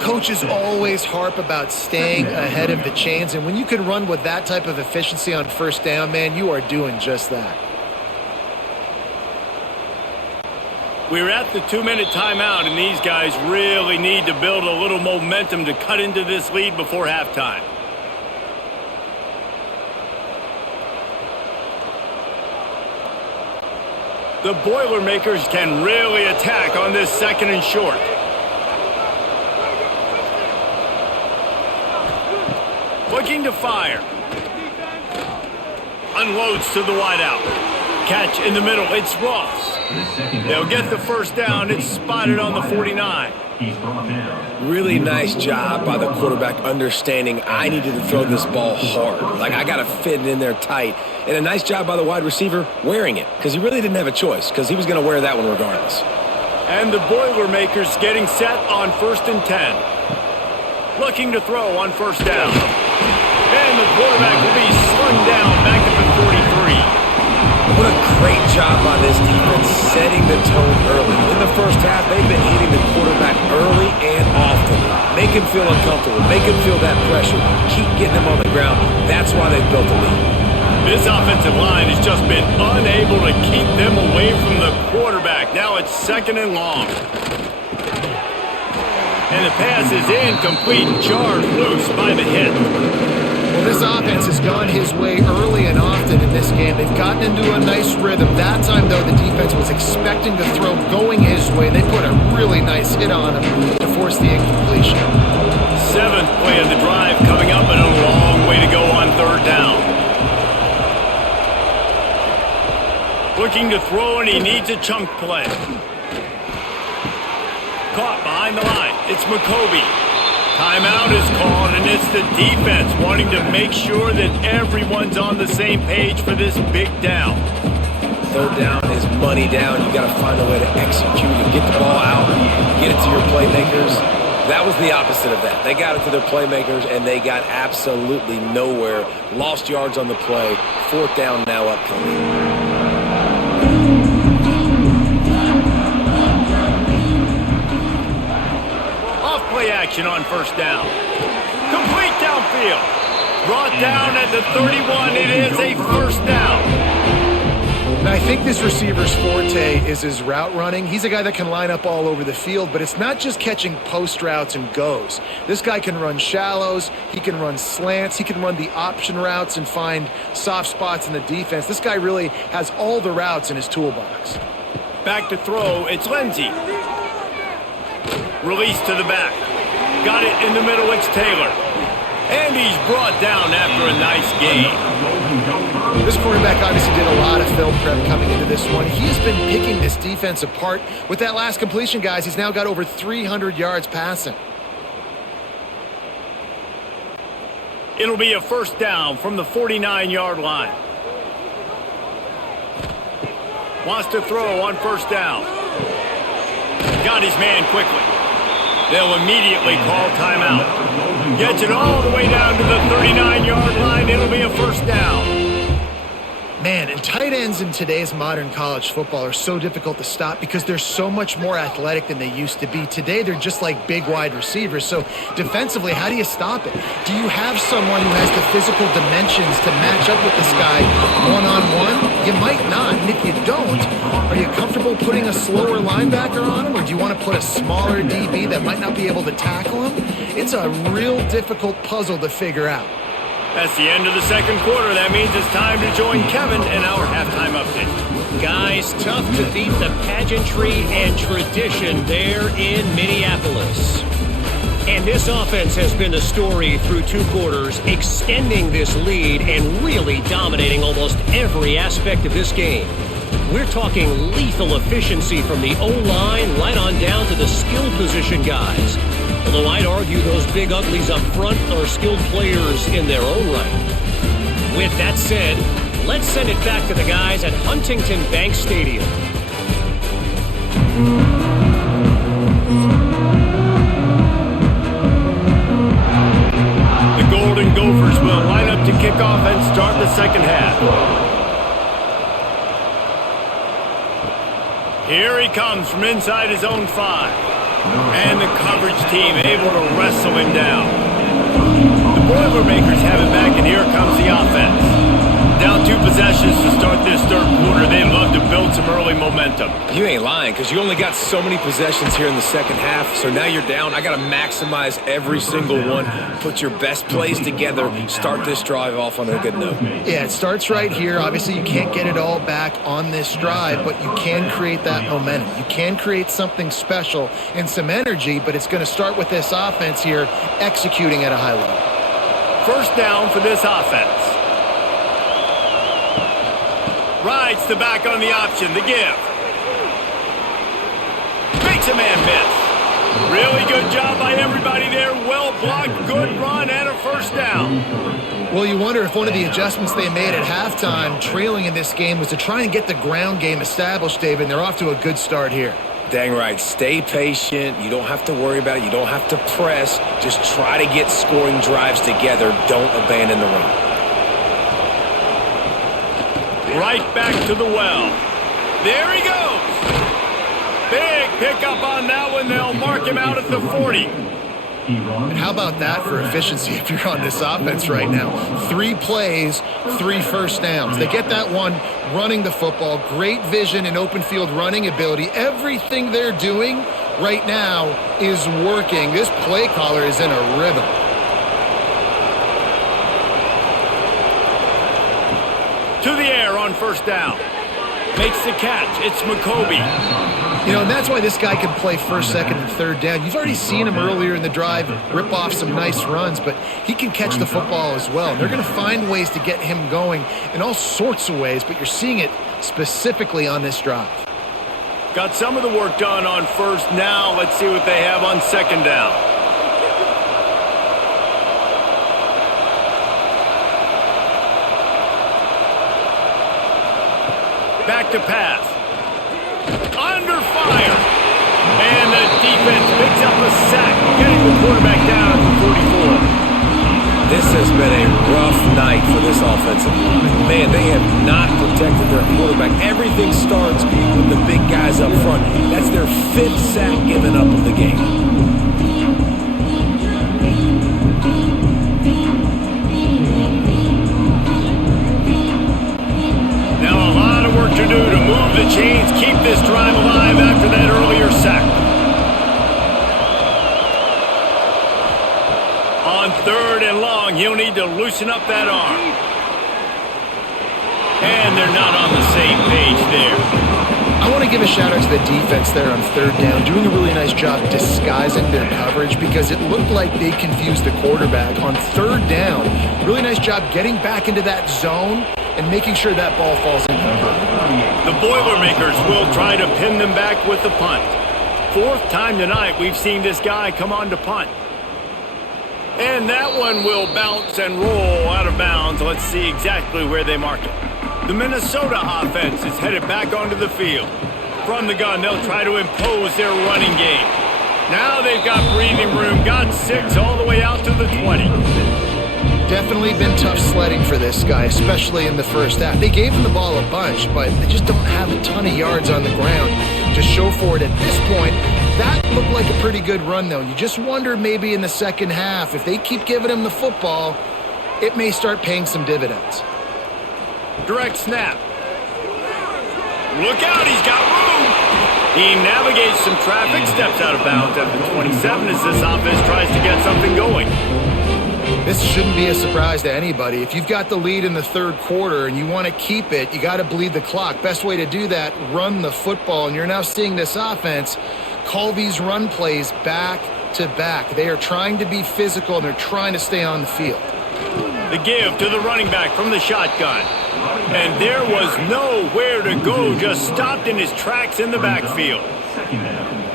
Coaches always harp about staying ahead of the chains, and when you can run with that type of efficiency on first down, man, you are doing just that. We're at the 2-minute timeout, and these guys really need to build a little momentum to cut into this lead before halftime. The Boilermakers can really attack on this 2nd and short. Looking to fire. Unloads to the wideout. Catch in the middle. It's Ross. They'll get the first down. It's spotted on the 49. Really nice job by the quarterback understanding I needed to throw this ball hard. Like, I got to fit it in there tight. And a nice job by the wide receiver wearing it, because he really didn't have a choice, because he was going to wear that one regardless. And the Boilermakers getting set on 1st and 10. Looking to throw on 1st down. And the quarterback will be slung down back at the 43. What a great job by this defense setting the tone early. In the first half, they've been hitting the quarterback early and often. Make him feel uncomfortable. Make him feel that pressure. Keep getting him on the ground. That's why they've built a lead. This offensive line has just been unable to keep them away from the quarterback. Now it's 2nd and long. And the pass is incomplete, jarred loose by the hit. Well, this offense has gone his way early and often in this game. They've gotten into a nice rhythm. That time, though, the defense was expecting the throw going his way. They put a really nice hit on him to force the incompletion. 7th play of the drive coming up and a long way to go on 3rd down. Looking to throw, and he needs a chunk play. Caught behind the line. It's McCoby. Timeout is called, and it's the defense wanting to make sure that everyone's on the same page for this big down. 3rd down is money down. You got to find a way to execute and get the ball out, get it to your playmakers. That was the opposite of that. They got it to their playmakers, and they got absolutely nowhere. Lost yards on the play. 4th down now upcoming. Play action on 1st down. Complete downfield. Brought down at the 31. It is a 1st down. And I think this receiver's forte is his route running. He's a guy that can line up all over the field, but it's not just catching post routes and goes. This guy can run shallows. He can run slants. He can run the option routes and find soft spots in the defense. This guy really has all the routes in his toolbox. Back to throw. It's Lindsey. Release to the back. Got it in the middle. It's Taylor. And he's brought down after a nice gain. This quarterback obviously did a lot of film prep coming into this one. He's been picking this defense apart. With that last completion, guys, he's now got over 300 yards passing. It'll be a 1st down from the 49-yard line. Wants to throw on 1st down. Got his man quickly. They'll immediately call timeout. Gets it all the way down to the 39-yard line. It'll be a 1st down. Man, and tight ends in today's modern college football are so difficult to stop because they're so much more athletic than they used to be. Today, they're just like big wide receivers. So defensively, how do you stop it? Do you have someone who has the physical dimensions to match up with this guy one-on-one? You might not. And if you don't, are you comfortable putting a slower linebacker on him? Or do you want to put a smaller DB that might not be able to tackle him? It's a real difficult puzzle to figure out. That's the end of the 2nd quarter. That means it's time to join Kevin in our halftime update. Guys, tough to beat the pageantry and tradition there in Minneapolis. And this offense has been the story through 2 quarters, extending this lead and really dominating almost every aspect of this game. We're talking lethal efficiency from the O-line right on down to the skill position guys. Although I'd argue those big uglies up front are skilled players in their own right. With that said, let's send it back to the guys at Huntington Bank Stadium. The Golden Gophers will line up to kick off and start the 2nd half. Here he comes from inside his own 5. And the coverage team able to wrestle him down. The Boilermakers have it back, and here comes the offense. Down 2 possessions to start this third quarter. They'd love to build some early momentum. You ain't lying, because you only got so many possessions here in the second half, so now you're down. I got to maximize every single one, put your best plays together, start this drive off on a good note. Yeah, it starts right here. Obviously, you can't get it all back on this drive, but you can create that momentum. You can create something special and some energy, but it's going to start with this offense here executing at a high level. First down for this offense. Rides the back on the option, the give. Makes a man miss. Really good job by everybody there. Well blocked, good run, and a first down. Well, you wonder if one of the adjustments they made at halftime, trailing in this game, was to try and get the ground game established, David, and they're off to a good start here. Dang right. Stay patient. You don't have to worry about it. You don't have to press. Just try to get scoring drives together. Don't abandon the run. Right back to the well. There he goes. Big pickup on that one. They'll mark him out at the 40. And how about that for efficiency if you're on this offense right now? 3 plays, 3 first downs. They get that one running the football. Great vision and open field running ability. Everything they're doing right now is working. This play caller is in a rhythm. To the air on first down. Makes the catch. It's McCoby. You know, and that's why this guy can play first, second, and third down. You've already seen him earlier in the drive rip off some nice runs, but he can catch the football as well. And they're going to find ways to get him going in all sorts of ways, but you're seeing it specifically on this drive. Got some of the work done on first. Now let's see what they have on second down. Back to pass. Under fire. And the defense picks up a sack, getting the quarterback down at the 44. This has been a rough night for this offensive line. Man, they have not protected their quarterback. Everything starts with the big guys up front. That's their 5th sack given up of the game. To do to move the chains, keep this drive alive after that earlier sack. On 3rd and long, he'll need to loosen up that arm. And they're not on the same page there. I want to give a shout out to the defense there on 3rd down, doing a really nice job disguising their coverage because it looked like they confused the quarterback on 3rd down. Really nice job getting back into that zone and making sure that ball falls in. The Boilermakers will try to pin them back with the punt. 4th time tonight we've seen this guy come on to punt. And that one will bounce and roll out of bounds. Let's see exactly where they mark it. The Minnesota offense is headed back onto the field. From the gun, they'll try to impose their running game. Now they've got breathing room, got 6 all the way out to the 20. Definitely been tough sledding for this guy, especially in the first half. They gave him the ball a bunch, but they just don't have a ton of yards on the ground to show for it at this point. That looked like a pretty good run, though. You just wonder maybe in the second half, if they keep giving him the football, it may start paying some dividends. Direct snap. Look out, he's got room. He navigates some traffic, steps out of bounds at the 27 as this offense tries to get something going. This shouldn't be a surprise to anybody. If you've got the lead in the 3rd quarter and you want to keep it, you got to bleed the clock. Best way to do that, run the football. And you're now seeing this offense call these run plays back to back. They are trying to be physical and they're trying to stay on the field. The give to the running back from the shotgun. And there was nowhere to go, just stopped in his tracks in the backfield.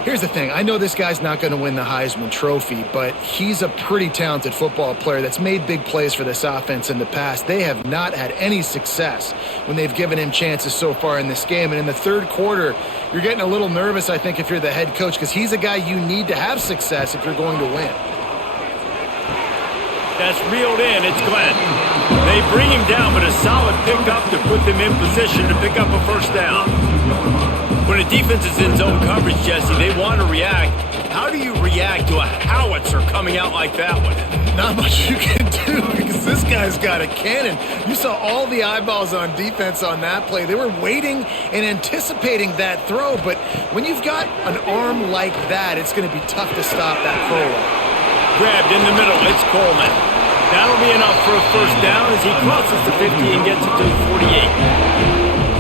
Here's the thing. I know this guy's not going to win the Heisman Trophy, but he's a pretty talented football player that's made big plays for this offense in the past. They have not had any success when they've given him chances so far in this game. And in the 3rd quarter, you're getting a little nervous, I think, if you're the head coach, because he's a guy you need to have success if you're going to win. That's reeled in. It's Glenn. They bring him down, but a solid pickup to put them in position to pick up a first down. When a defense is in zone coverage, Jesse, they want to react. How do you react to a howitzer coming out like that one? Not much you can do because because this guy's got a cannon. You saw all the eyeballs on defense on that play. They were waiting and anticipating that throw, but when you've got an arm like that, it's going to be tough to stop that throw. Grabbed in the middle. It's Coleman. That'll be enough for a first down as he crosses the 50 and gets it to the 48.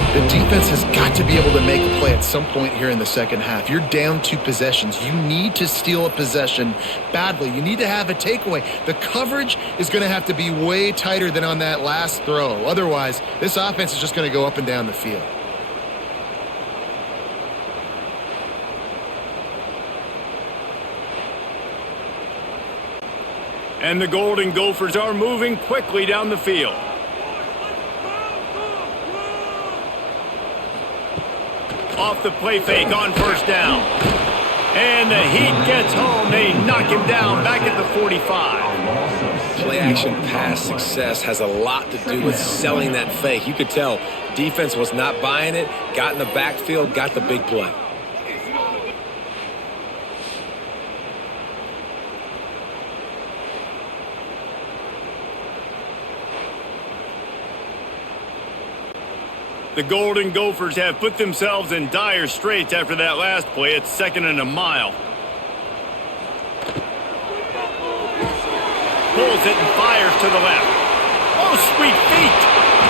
The defense has got to be able to make a play at some point here in the second half. You're down 2 possessions. You need to steal a possession badly. You need to have a takeaway. The coverage is going to have to be way tighter than on that last throw. Otherwise, this offense is just going to go up and down the field. And the Golden Gophers are moving quickly down the field. Off the play fake on first down. And the Heat gets home. They knock him down back at the 45. Play action pass success has a lot to do with selling that fake. You could tell defense was not buying it, got in the backfield, got the big play. The Golden Gophers have put themselves in dire straits after that last play. It's 2nd and a mile. Pulls it and fires to the left. Oh, sweet feet.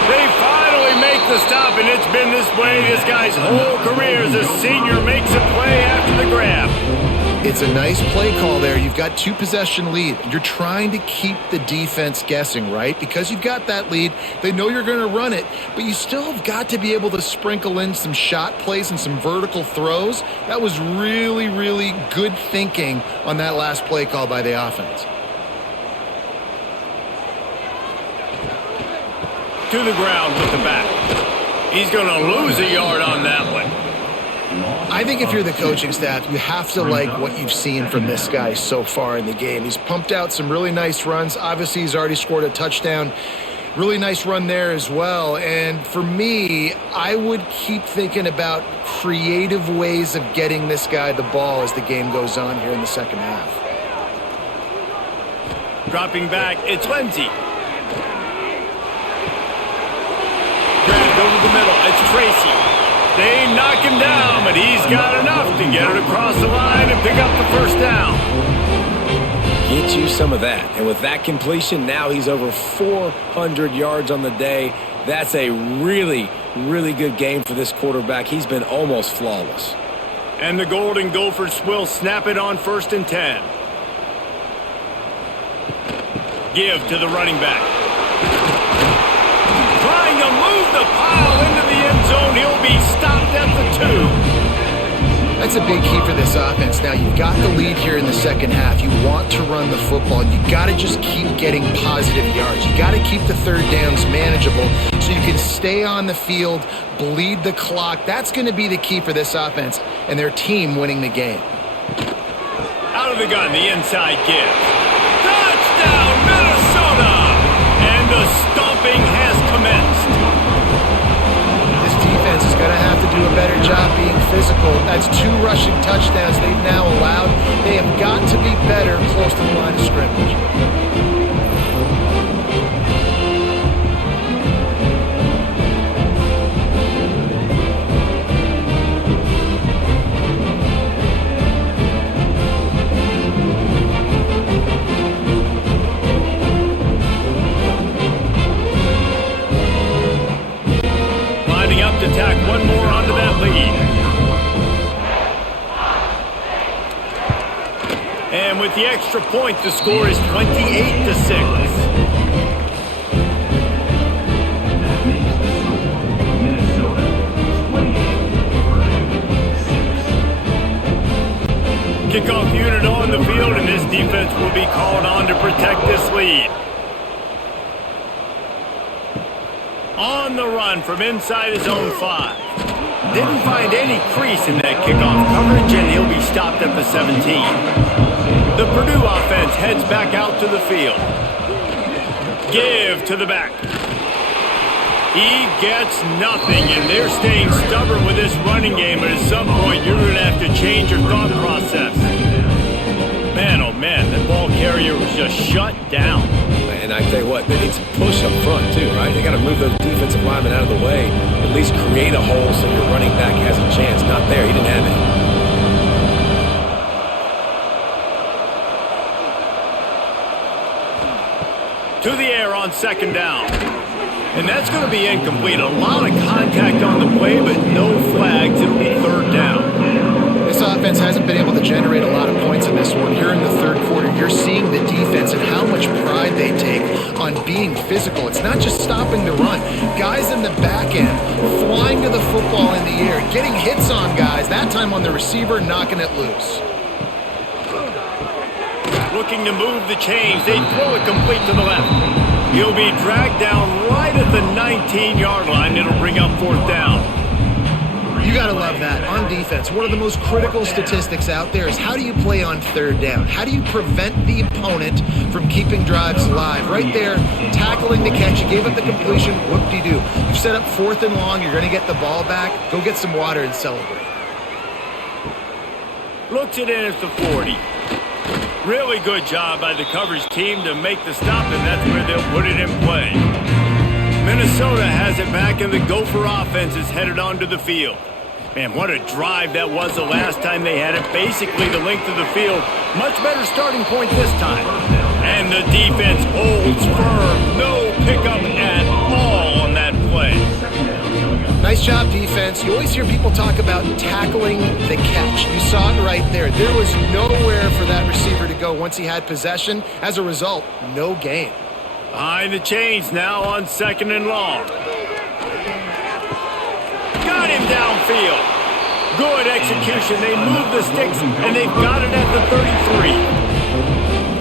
They finally make the stop, and it's been this way this guy's whole career as a senior makes a play after the grab. It's a nice play call there. You've got 2 possession lead. You're trying to keep the defense guessing, right? Because you've got that lead. They know you're going to run it, but you still have got to be able to sprinkle in some shot plays and some vertical throws. That was really, really good thinking on that last play call by the offense. To the ground with the back. He's going to lose a yard on that one. I think if you're the coaching staff, you have to like what you've seen from this guy so far in the game. He's pumped out some really nice runs. Obviously, he's already scored a touchdown. Really nice run there as well. And for me, I would keep thinking about creative ways of getting this guy the ball as the game goes on here in the second half. Dropping back, it's Lindsey. Grabbed over the middle, it's Tracy. They knock him down, but he's got enough to get it across the line and pick up the first down. Get you some of that. And with that completion, now he's over 400 yards on the day. That's a really, really good game for this quarterback. He's been almost flawless. And the Golden Gophers will snap it on 1st and 10. Give to the running back. Trying to move the pile into the end zone. He'll be stopped at the 2. That's a big key for this offense. Now, you've got the lead here in the second half. You want to run the football. You got to just keep getting positive yards. You got to keep the third downs manageable so you can stay on the field, bleed the clock. That's going to be the key for this offense and their team winning the game. Out of the gun, the inside give. Touchdown, Minnesota! And the stomping has commenced. This defense is going to have to do a better job being physical. That's 2 rushing touchdowns they've now allowed. They have got to be better close to the line of scrimmage. Up to tack one more onto that lead. And with the extra point, the score is 28-6. Kickoff unit on the field, and this defense will be called on to protect this lead. On the run from inside his own 5. Didn't find any crease in that kickoff coverage, and he'll be stopped at the 17. The Purdue offense heads back out to the field. Give to the back. He gets nothing, and they're staying stubborn with this running game, but at some point you're going to have to change your thought process. Man, oh man, that ball carrier was just shut down. And I tell you what, they need some push up front too, right? They got to move those defensive linemen out of the way, at least create a hole so your running back has a chance. Not there. He didn't have it. To the air on second down. And that's going to be incomplete. A lot of contact on the play, but no flags. It'll be third down. This offense hasn't been able to generate a lot of points in this one. Here in the third quarter, you're seeing the defense and how much pride they take on being physical. It's not just stopping the run. Guys in the back end flying to the football in the air, getting hits on guys, that time on the receiver, knocking it loose. Looking to move the chains. They throw it complete to the left. He'll be dragged down right at the 19-yard line. It'll bring up fourth down. You got to love that. On defense, one of the most critical statistics out there is how do you play on third down? How do you prevent the opponent from keeping drives alive? Right there, tackling the catch. You gave up the completion. Whoop-de-doo. You've set up fourth and long. You're going to get the ball back. Go get some water and celebrate. Looks it in at the 40. Really good job by the coverage team to make the stop, and that's where they'll put it in play. Minnesota has it back, and the Gopher offense is headed onto the field. Man, what a drive that was the last time they had it. Basically the length of the field. Much better starting point this time. And the defense holds firm. No pickup at all on that play. Nice job, defense. You always hear people talk about tackling the catch. You saw it right there. There was nowhere for that receiver to go once he had possession. As a result, no gain. Behind the chains now on second and long. Got him downfield. Good execution. They move the sticks, and they've got it at the 33.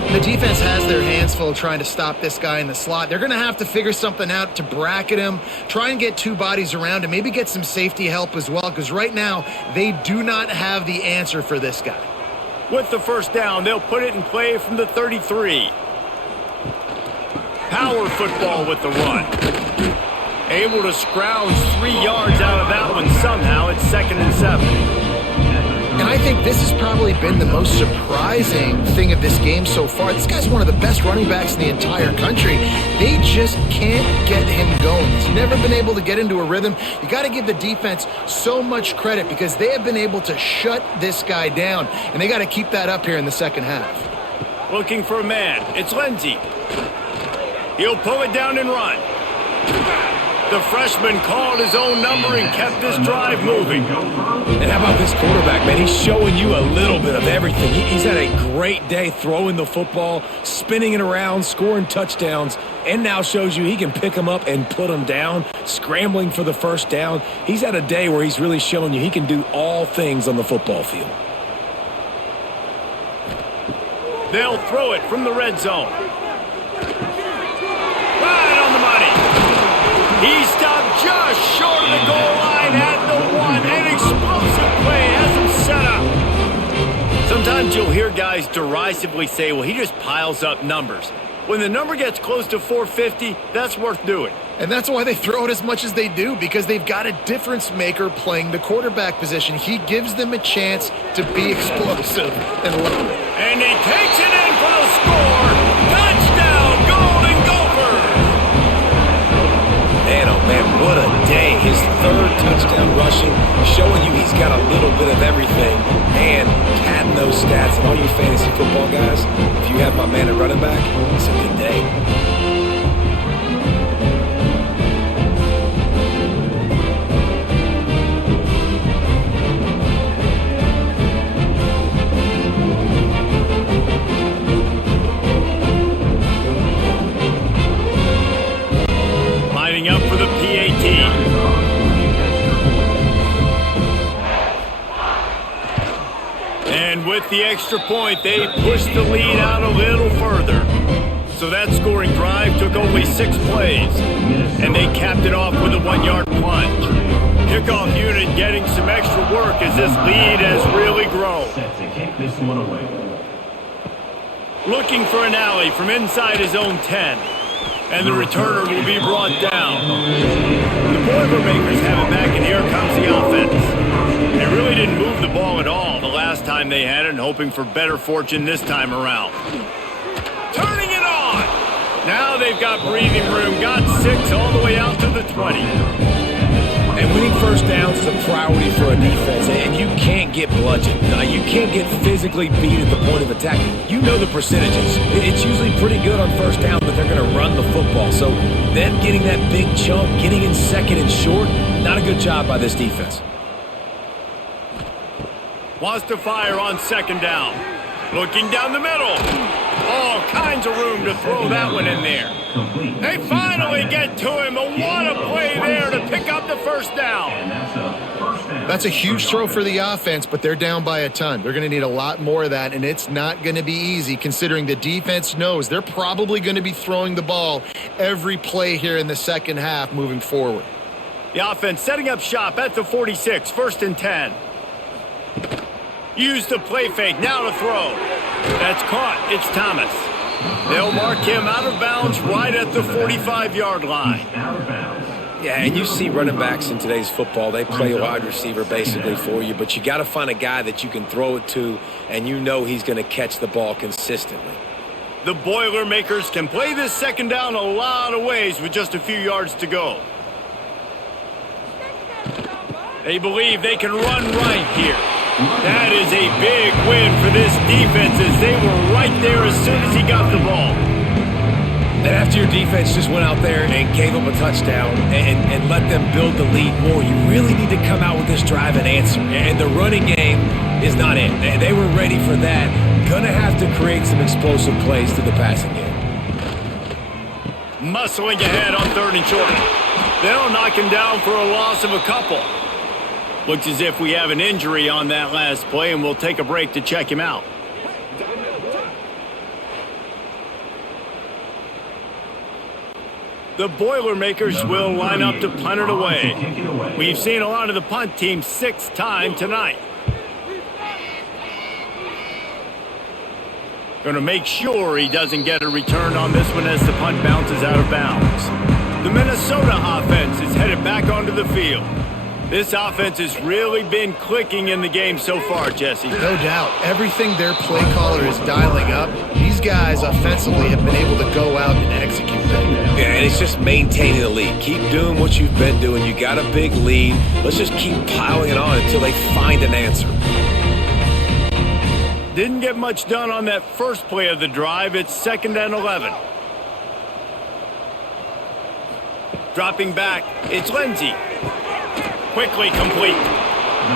The defense has their hands full trying to stop this guy in the slot. They're going to have to figure something out to bracket him, try and get two bodies around him, maybe get some safety help as well, because right now they do not have the answer for this guy. With the first down, they'll put it in play from the 33. Power football with the run. Able to scrounge 3 yards out of that one somehow. It's 2nd and 7. And I think this has probably been the most surprising thing of this game so far. This guy's one of the best running backs in the entire country. They just can't get him going. He's never been able to get into a rhythm. You got to give the defense so much credit because they have been able to shut this guy down. And they got to keep that up here in the second half. Looking for a man. It's Lindsey. He'll pull it down and run. The freshman called his own number and kept this drive moving. And how about this quarterback, man? He's showing you a little bit of everything. He's had a great day throwing the football, spinning it around, scoring touchdowns, and now shows you he can pick them up and put them down, scrambling for the first down. He's had a day where he's really showing you he can do all things on the football field. They'll throw it from the red zone. Right on the money. He stopped just short of the goal line at the 1. An explosive play has him set up. Sometimes you'll hear guys derisively say, well, he just piles up numbers. When the number gets close to 450, that's worth doing. And that's why they throw it as much as they do, because they've got a difference maker playing the quarterback position. He gives them a chance to be explosive. And he takes it in for the score. Touchdown, Golden Gophers! Man, oh man, what a day. His third touchdown rushing, showing you he's got a little bit of everything. And padding those stats. And all you fantasy football guys, if you have my man at running back, it's a good day. Up for the PAT. And with the extra point, they pushed the lead out a little further. So that scoring drive took only 6 plays. And they capped it off with a 1-yard plunge. Kickoff unit getting some extra work as this lead has really grown. Set to kick this one away. Looking for an alley from inside his own 10. And the returner will be brought down. The Boilermakers have it back, and here comes the offense. They really didn't move the ball at all the last time they had it, and hoping for better fortune this time around. Turning it on! Now they've got breathing room. Got 6 all the way out to the 20. And winning first downs is a priority for a defense, and you can't get bludgeoned. You can't get physically beat at the point of attack. You know the percentages. It's usually pretty good on first down that they're going to run the football. So them getting that big chunk, getting in second and short, not a good job by this defense. Wants to fire on second down. Looking down the middle. All kinds of room to throw that one in there. They finally get to him. What a play there to pick up the first down. That's a huge throw for the offense, but they're down by a ton. They're going to need a lot more of that, and it's not going to be easy considering the defense knows they're probably going to be throwing the ball every play here in the second half moving forward. The offense setting up shop at the 46, 1st and 10. Use the play fake, now to throw. That's caught, it's Thomas. They'll mark him out of bounds right at the 45-yard line. Yeah, and you see running backs in today's football, they play a wide receiver basically for you, but you got to find a guy that you can throw it to, and you know he's going to catch the ball consistently. The Boilermakers can play this second down a lot of ways with just a few yards to go. They believe they can run right here. That is a big win for this defense as they were right there as soon as he got the ball. And after your defense just went out there and gave them a touchdown and let them build the lead more, you really need to come out with this drive and answer. And the running game is not it. They were ready for that. Gonna have to create some explosive plays through the passing game. Muscling ahead on 3rd and short. They'll knock him down for a loss of a couple. Looks as if we have an injury on that last play, and we'll take a break to check him out. The Boilermakers will line up to punt it away. We've seen a lot of the punt team 6th time tonight. Going to make sure he doesn't get a return on this one as the punt bounces out of bounds. The Minnesota offense is headed back onto the field. This offense has really been clicking in the game so far, Jesse. No doubt. Everything their play caller is dialing up, these guys offensively have been able to go out and execute them. Yeah, and it's just maintaining the lead. Keep doing what you've been doing. You got a big lead. Let's just keep piling it on until they find an answer. Didn't get much done on that first play of the drive. It's 2nd and 11. Dropping back, it's Lindsey. Quickly complete.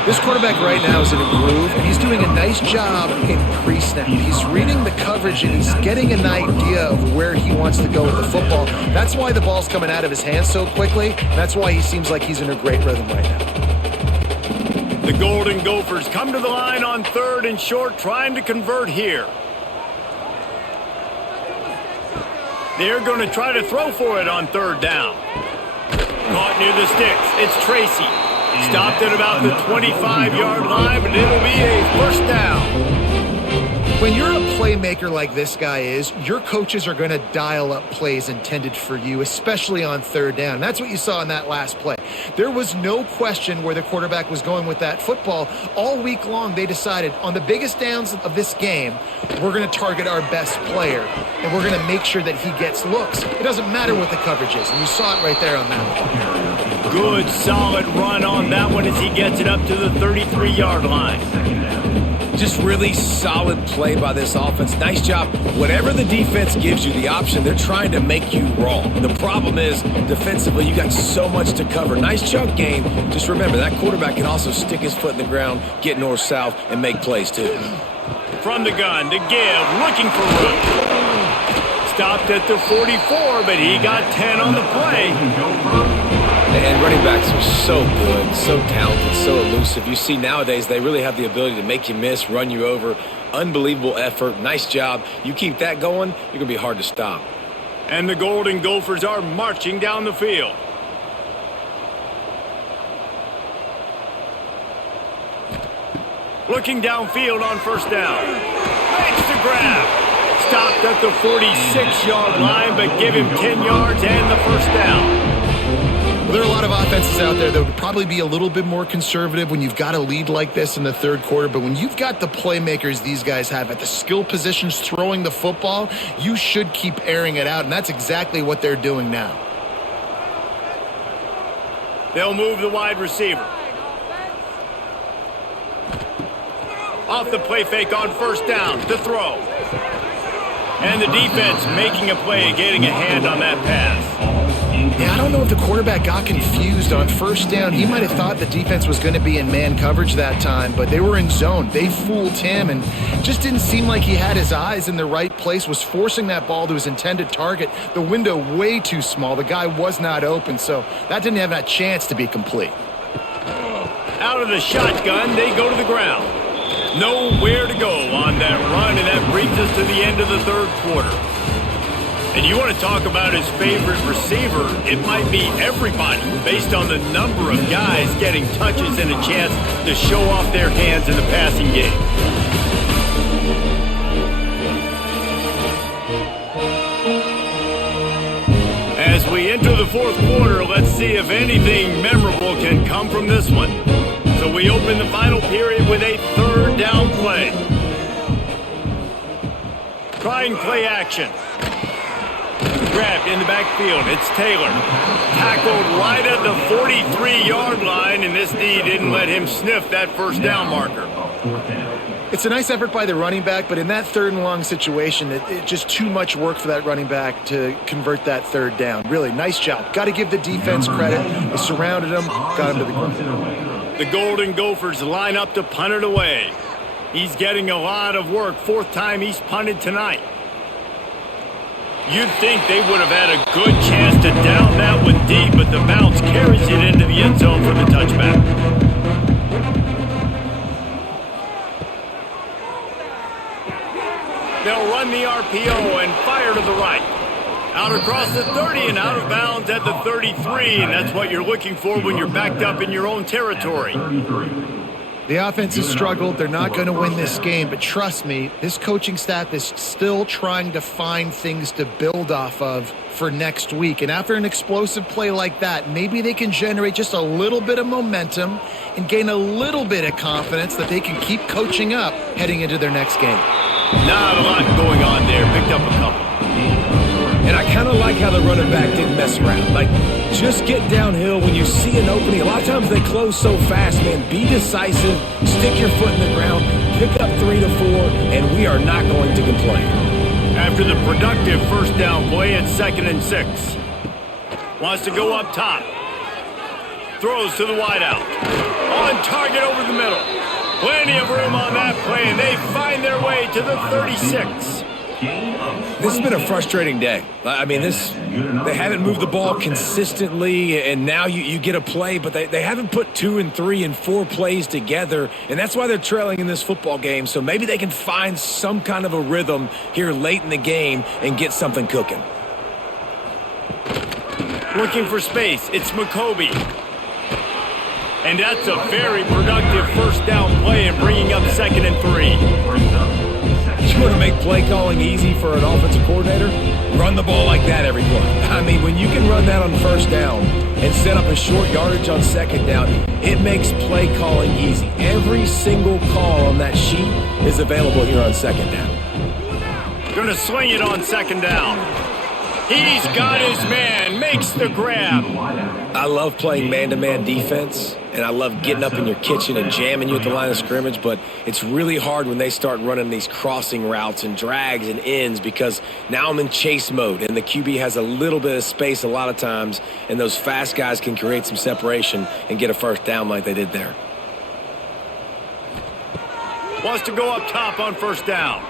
This quarterback right now is in a groove, and he's doing a nice job in pre-snap. He's reading the coverage, and he's getting an idea of where he wants to go with the football. That's why the ball's coming out of his hands so quickly. That's why he seems like he's in a great rhythm right now. The Golden Gophers come to the line on 3rd and short, trying to convert here. They're going to try to throw for it on 3rd down. Caught near the sticks. It's Tracy. Stopped at about the 25-yard line, but it'll be a 1st down. When you're a playmaker like this guy is, your coaches are going to dial up plays intended for you, especially on 3rd down. That's what you saw in that last play. There was no question where the quarterback was going with that football. All week long, they decided on the biggest downs of this game, we're going to target our best player, and we're going to make sure that he gets looks. It doesn't matter what the coverage is, and you saw it right there on that one. Good, solid run on that one as he gets it up to the 33-yard line. Just really solid play by this offense. Nice job. Whatever the defense gives you the option, they're trying to make you wrong. The problem is, defensively, you got so much to cover. Nice chunk game. Just remember, that quarterback can also stick his foot in the ground, get north-south, and make plays too. From the gun to give, looking for room. Stopped at the 44, but he got 10 on the play. And running backs are so good, so talented, so elusive. You see nowadays they really have the ability to make you miss, run you over. Unbelievable effort. Nice job. You keep that going, you're going to be hard to stop. And the Golden Gophers are marching down the field. Looking downfield on 1st down. Makes the grab. Stopped at the 46-yard line, but give him 10 yards and the 1st down. Well, there are a lot of offenses out there that would probably be a little bit more conservative when you've got a lead like this in the third quarter, but when you've got the playmakers these guys have at the skill positions throwing the football, you should keep airing it out, and that's exactly what they're doing now. They'll move the wide receiver. Off the play fake on first down to throw. And the defense making a play and getting a hand on that pass. Yeah, I don't know if the quarterback got confused on first down. He might have thought the defense was going to be in man coverage that time, but they were in zone. They fooled him and just didn't seem like he had his eyes in the right place, was forcing that ball to his intended target. The window way too small. The guy was not open, so that didn't have that chance to be complete. Out of the shotgun, they go to the ground. Nowhere to go on that run, and that brings us to the end of the third quarter. And you want to talk about his favorite receiver, it might be everybody based on the number of guys getting touches and a chance to show off their hands in the passing game. As we enter the fourth quarter, let's see if anything memorable can come from this one. So we open the final period with a third down play. Trying play action. Grabbed in the backfield. It's Taylor. Tackled right at the 43-yard line, and this D didn't let him sniff that first down marker. It's a nice effort by the running back, but in that third and long situation, it just too much work for that running back to convert that third down. Really, nice job. Got to give the defense credit. They surrounded him, got him to the ground. The Golden Gophers line up to punt it away. He's getting a lot of work. Fourth time he's punted tonight. You'd think they would have had a good chance to down that one deep, but the bounce carries it into the end zone for the touchback. They'll run the RPO and fire to the right. Out across the 30 and out of bounds at the 33, and that's what you're looking for when you're backed up in your own territory. The offense has struggled. They're not going to win this game, but trust me, this coaching staff is still trying to find things to build off of for next week. And after an explosive play like that, maybe they can generate just a little bit of momentum and gain a little bit of confidence that they can keep coaching up heading into their next game. Not a lot going on there. Picked up a couple. And I kind of like how the running back didn't mess around. Like, just get downhill when you see an opening. A lot of times they close so fast, man. Be decisive, stick your foot in the ground, pick up 3 to 4, and we are not going to complain. After the productive first down play, it's 2nd and 6. Wants to go up top. Throws to the wideout. On target over the middle. Plenty of room on that play, and they find their way to the 36. This has been a frustrating day. I mean, they haven't moved the ball consistently, and now you get a play, but they haven't put 2 and 3 and 4 plays together, and that's why they're trailing in this football game. So maybe they can find some kind of a rhythm here late in the game and get something cooking. Looking for space. It's McCoby. And that's a very productive first down play and bringing up 2nd and 3. You want to make play calling easy for an offensive coordinator? Run the ball like that every play. I mean, when you can run that on first down and set up a short yardage on second down, it makes play calling easy. Every single call on that sheet is available here on second down. Going to swing it on 2nd down. He's got his man, makes the grab. I love playing man-to-man defense, and I love getting up in your kitchen and jamming you at the line of scrimmage, but it's really hard when they start running these crossing routes and drags and ends because now I'm in chase mode, and the QB has a little bit of space a lot of times, and those fast guys can create some separation and get a first down like they did there. Wants to go up top on first down.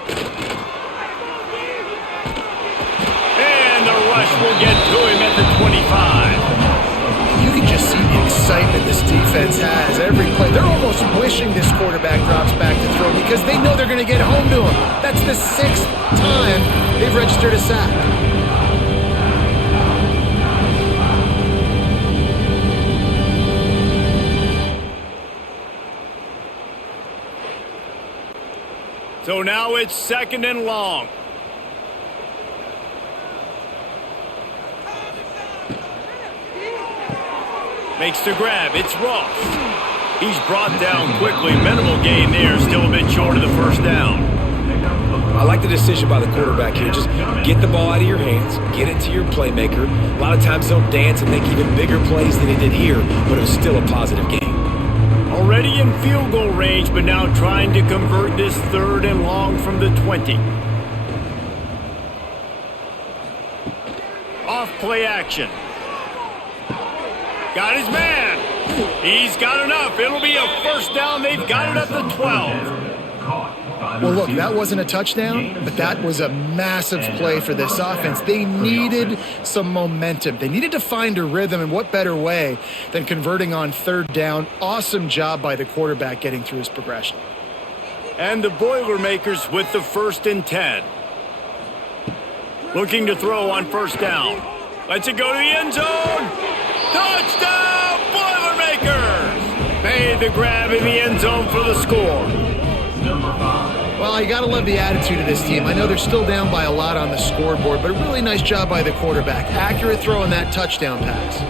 And the rush will get to him at the 25. You can just see the excitement this defense has every play. They're almost wishing this quarterback drops back to throw because they know they're going to get home to him. That's the 6th time they've registered a sack. So now it's 2nd and long. Makes the grab. It's Ross. He's brought down quickly. Minimal gain there. Still a bit short of the first down. I like the decision by the quarterback here. Just get the ball out of your hands, get it to your playmaker. A lot of times they'll dance and make even bigger plays than he did here, but it was still a positive game. Already in field goal range, but now trying to convert this 3rd and long from the 20. Off play action. Got his man. He's got enough. It'll be a first down. They've got it at the 12. Well, look, that wasn't a touchdown, but that was a massive play for this offense. They needed some momentum. They needed to find a rhythm, and what better way than converting on 3rd down. Awesome job by the quarterback getting through his progression. And the Boilermakers with the 1st and 10. Looking to throw on 1st down. Lets it go to the end zone. Touchdown, Boilermakers! Made the grab in the end zone for the score. Well, you got to love the attitude of this team. I know they're still down by a lot on the scoreboard, but a really nice job by the quarterback. Accurate throw on that touchdown pass.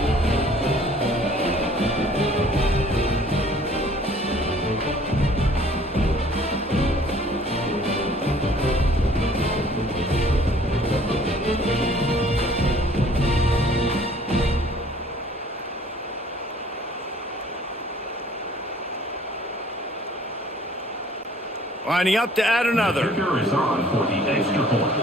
Lining up to add another. Kicker is on for the extra point.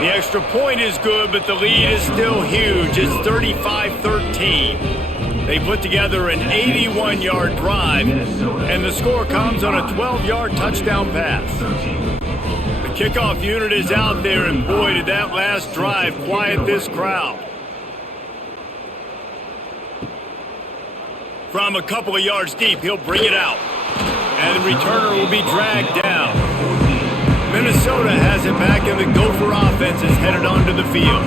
The extra point is good, but the lead is still huge. It's 35-13. They put together an 81-yard drive, and the score comes on a 12-yard touchdown pass. The kickoff unit is out there, and boy, did that last drive quiet this crowd. From a couple of yards deep, he'll bring it out. And the returner will be dragged down. Minnesota has it back, and the Gopher offense is headed onto the field.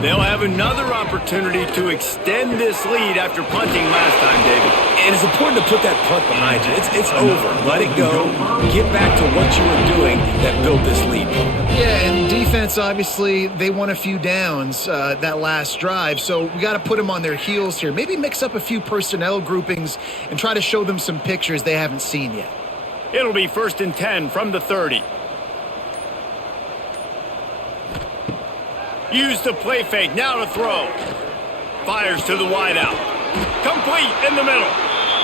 They'll have another opportunity to extend this lead after punting last time, David. And it's important to put that punt behind you. It's over. Let it go. Get back to what you were doing that built this lead. Yeah, and defense, obviously, they won a few downs that last drive, so we got to put them on their heels here. Maybe mix up a few personnel groupings and try to show them some pictures they haven't seen yet. It'll be 1st and 10 from the 30. Use the play fake, now to throw. Fires to the wideout. Complete in the middle.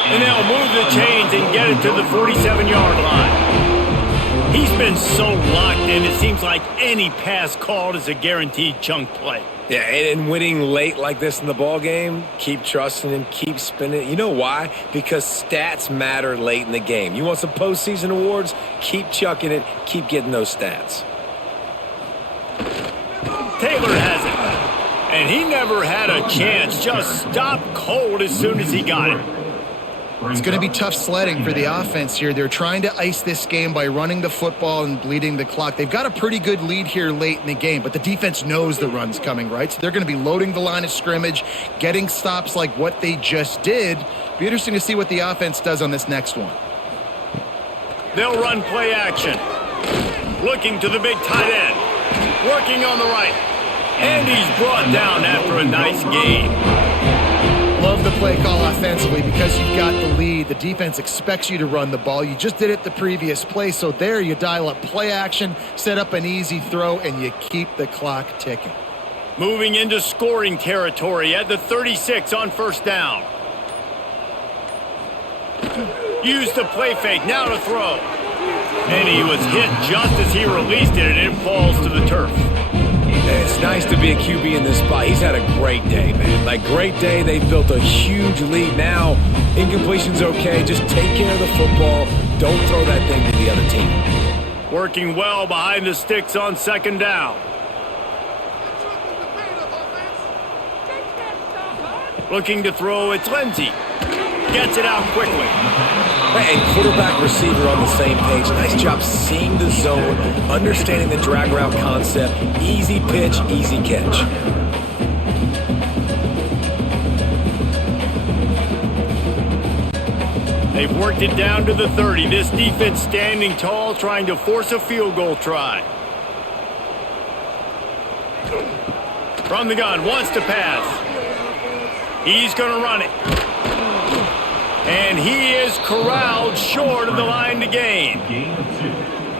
And they'll move the chains and get it to the 47-yard line. He's been so locked in, it seems like any pass called is a guaranteed chunk play. Yeah, and winning late like this in the ball game, keep trusting him, keep spinning. You know why? Because stats matter late in the game. You want some postseason awards? Keep chucking it, keep getting those stats. Taylor has it. And he never had a chance. Just stopped cold as soon as he got it. It's going to be tough sledding for the offense here. They're trying to ice this game by running the football and bleeding the clock. They've got a pretty good lead here late in the game, but the defense knows the run's coming, right? So they're going to be loading the line of scrimmage, getting stops like what they just did. Be interesting to see what the offense does on this next one. They'll run play action. Looking to the big tight end. Working on the right. And he's brought down after a nice gain. Love the play call offensively because you've got the lead. The defense expects you to run the ball. You just did it the previous play, so there you dial up play action, set up an easy throw, and you keep the clock ticking. Moving into scoring territory at the 36 on 1st down. Use the play fake, now to throw. And he was hit just as he released it, and it falls to the turf. It's nice to be a QB in this spot. He's had a great day, man. Like, great day. They've built a huge lead. Now, incompletion's okay. Just take care of the football. Don't throw that thing to the other team. Working well behind the sticks on 2nd down. Looking to throw, it's Lindsey. Gets it out quickly. And quarterback receiver on the same page. Nice job seeing the zone, understanding the drag route concept. Easy pitch, easy catch. They've worked it down to the 30. This defense standing tall, trying to force a field goal try. From the gun, wants to pass. He's going to run it. And he is corralled short of the line to gain.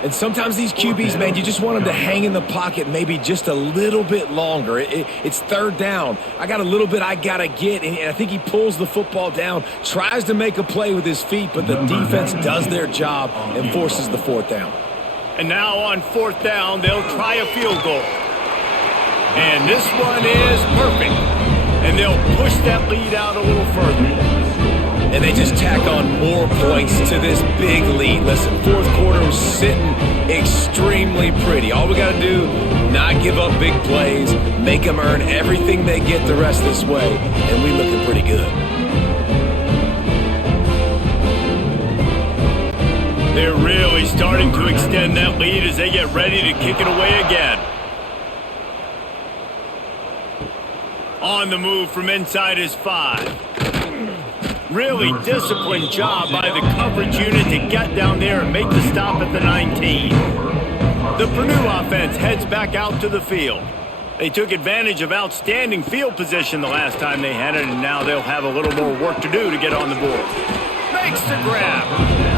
And sometimes these QBs, man, you just want them to hang in the pocket maybe just a little bit longer. It's third down. I got a little bit I got to get, and I think he pulls the football down, tries to make a play with his feet, but the defense does their job and forces the fourth down. And now on fourth down, they'll try a field goal. And this one is perfect. And they'll push that lead out a little further. And they just tack on more points to this big lead. Listen, fourth quarter was sitting extremely pretty. All we got to do, not give up big plays, make them earn everything they get the rest of this way, and we looking pretty good. They're really starting to extend that lead as they get ready to kick it away again. On the move from inside his 5. Really disciplined job by the coverage unit to get down there and make the stop at the 19. The Purdue offense heads back out to the field. They took advantage of outstanding field position the last time they had it, and now they'll have a little more work to do to get on the board. Makes the grab.